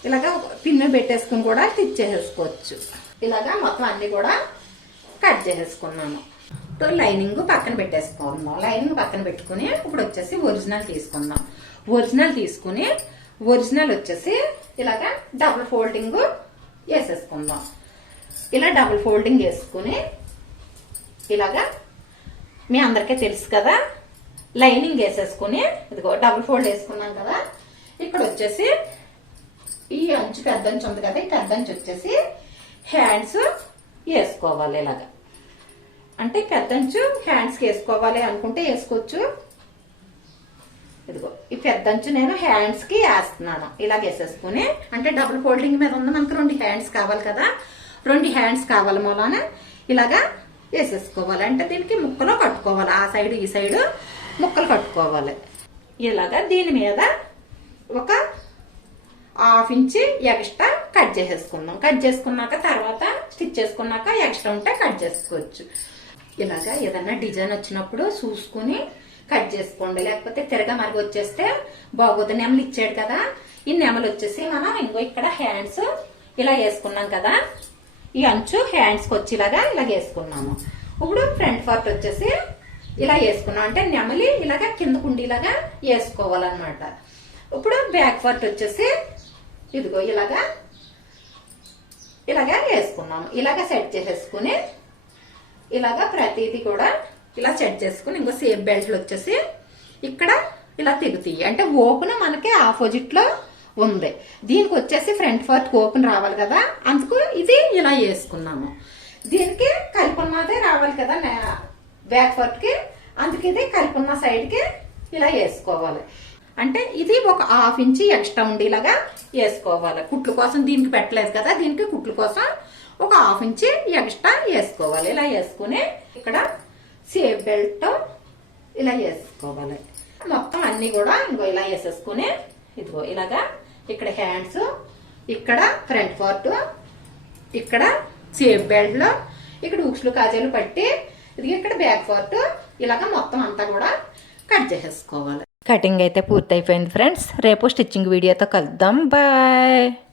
ఇలాగా పిన్ను పెట్టేసుకుని కూడా స్టిచ్ చేసేసుకోవచ్చు. ఇలాగా మొత్తం అన్ని కూడా కట్ చేసేసుకున్నాను. లైనింగ్ పక్కన పెట్టేసుకోవాలి. లైనింగ్ పక్కన పెట్టుకుని ఇప్పుడు వచ్చేసి ఒరిజినల్ తీసుకుందాం. ఒరిజినల్ తీసుకుని ఒరిజినల్ వచ్చేసి ఇలాగా డబుల్ ఫోల్డింగ్ వేసేసుకుందాం. ఇలా డబుల్ ఫోల్డింగ్ వేసుకుని ఇలాగా మీ అందరికీ తెలుసు కదా, లైనింగ్ వేసేసుకుని ఇదిగో డబుల్ ఫోల్డ్ వేసుకున్నాం కదా. ఇక్కడ వచ్చేసి ఈ అంచు, పెద్ద అంచు ఉంది కదా, ఈ పెద్ద అంచు వచ్చేసి హ్యాండ్స్ వేసుకోవాలి. ఇలాగా అంటే పెద్ద అంచు హ్యాండ్స్కి వేసుకోవాలి అనుకుంటే వేసుకోవచ్చు. ఇదిగో ఈ పెద్ద అంచు నేను హ్యాండ్స్ కి వేస్తున్నాను. ఇలాగ వేసేసుకుని అంటే డబుల్ ఫోల్డింగ్ మీద ఉంది మనకు 2 హ్యాండ్స్ కావాలి కదా, 2 హ్యాండ్స్ కావాలి మూలాన ఇలాగా వేసేసుకోవాలి. అంటే దీనికి ముక్కలు కట్టుకోవాలి, ఆ సైడ్ ఈ సైడ్ ముక్కలు కట్టుకోవాలి. ఇలాగా దీని మీద ఒక 1/2 ఇంచి ఎక్స్ట్రా కట్ చేసేసుకుందాం. కట్ చేసుకున్నాక తర్వాత స్టిచ్ చేసుకున్నాక ఎక్స్ట్రా ఉంటే కట్ చేసుకోవచ్చు. ఇలాగా ఏదన్నా డిజైన్ వచ్చినప్పుడు చూసుకుని కట్ చేసుకోండి, లేకపోతే తిరగా మరిగి వచ్చేస్తే బాగోదు. నెమలు ఇచ్చాడు కదా, ఈ నెమలు వచ్చేసి మనం ఇంకో ఇక్కడ హ్యాండ్స్ ఇలా వేసుకున్నాం కదా, ఈ అంచు హ్యాండ్స్కి వచ్చి ఇలా వేసుకున్నాము. ఇప్పుడు ఫ్రంట్ పార్ట్ వచ్చేసి ఇలా వేసుకున్నాం, అంటే నెమలి ఇలాగా కింద కుండీలాగా వేసుకోవాలన్నమాట. ఇప్పుడు బ్యాక్ పార్ట్ వచ్చేసి ఇదిగో ఇలాగా వేసుకున్నాము. ఇలాగా సెట్ చేసేసుకుని ఇలాగా ప్రతిదీ కూడా ఇలా సెట్ చేసుకుని ఇంకో సేఫ్ బెల్ట్లు వచ్చేసి ఇక్కడ ఇలా తెగుతాయి. అంటే ఓపెన్ మనకి ఆపోజిట్ లో ఉంది, దీనికి వచ్చేసి ఫ్రంట్ పార్ట్ ఓపెన్ రావాలి కదా, అందుకు ఇది ఇలా వేసుకున్నాము. దీనికి కలిపున్నదే రావాలి కదా బ్యాక్ పార్ట్ కి, అందుకే ఇది కలిపున్న సైడ్ కి ఇలా వేసుకోవాలి. అంటే ఇది ఒక 1/2 ఇంచి ఎక్స్ట్రా ఉండేలాగా వేసుకోవాలి. కుట్లు కోసం దీనికి పెట్టలేదు కదా, దీనికి కుట్లు కోసం ఒక 1/2 ఇంచి ఎక్స్ట్రా వేసుకోవాలి. ఇలా వేసుకుని ఇక్కడ సేఫ్ బెల్ట్ ఇలా వేసుకోవాలి. మొత్తం అన్ని కూడా ఇంకో ఇలా వేసేసుకుని ఇదిగో ఇలాగా ఇక్కడ హ్యాండ్స్, ఇక్కడ ఫ్రంట్ పార్ట్, ఇక్కడ సేఫ్ బెల్ట్ లో ఇక్కడ ఉక్స్లు కాజాలు పట్టి ఇది ఇక్కడ బ్యాక్ పార్ట్ ఇలాగా మొత్తం అంతా కూడా కట్ చేసేసుకోవాలి. కటింగ్ అయితే పూర్తయిపోయింది ఫ్రెండ్స్. రేపు స్టిచ్చింగ్ వీడియోతో కలుద్దాం. బాయ్.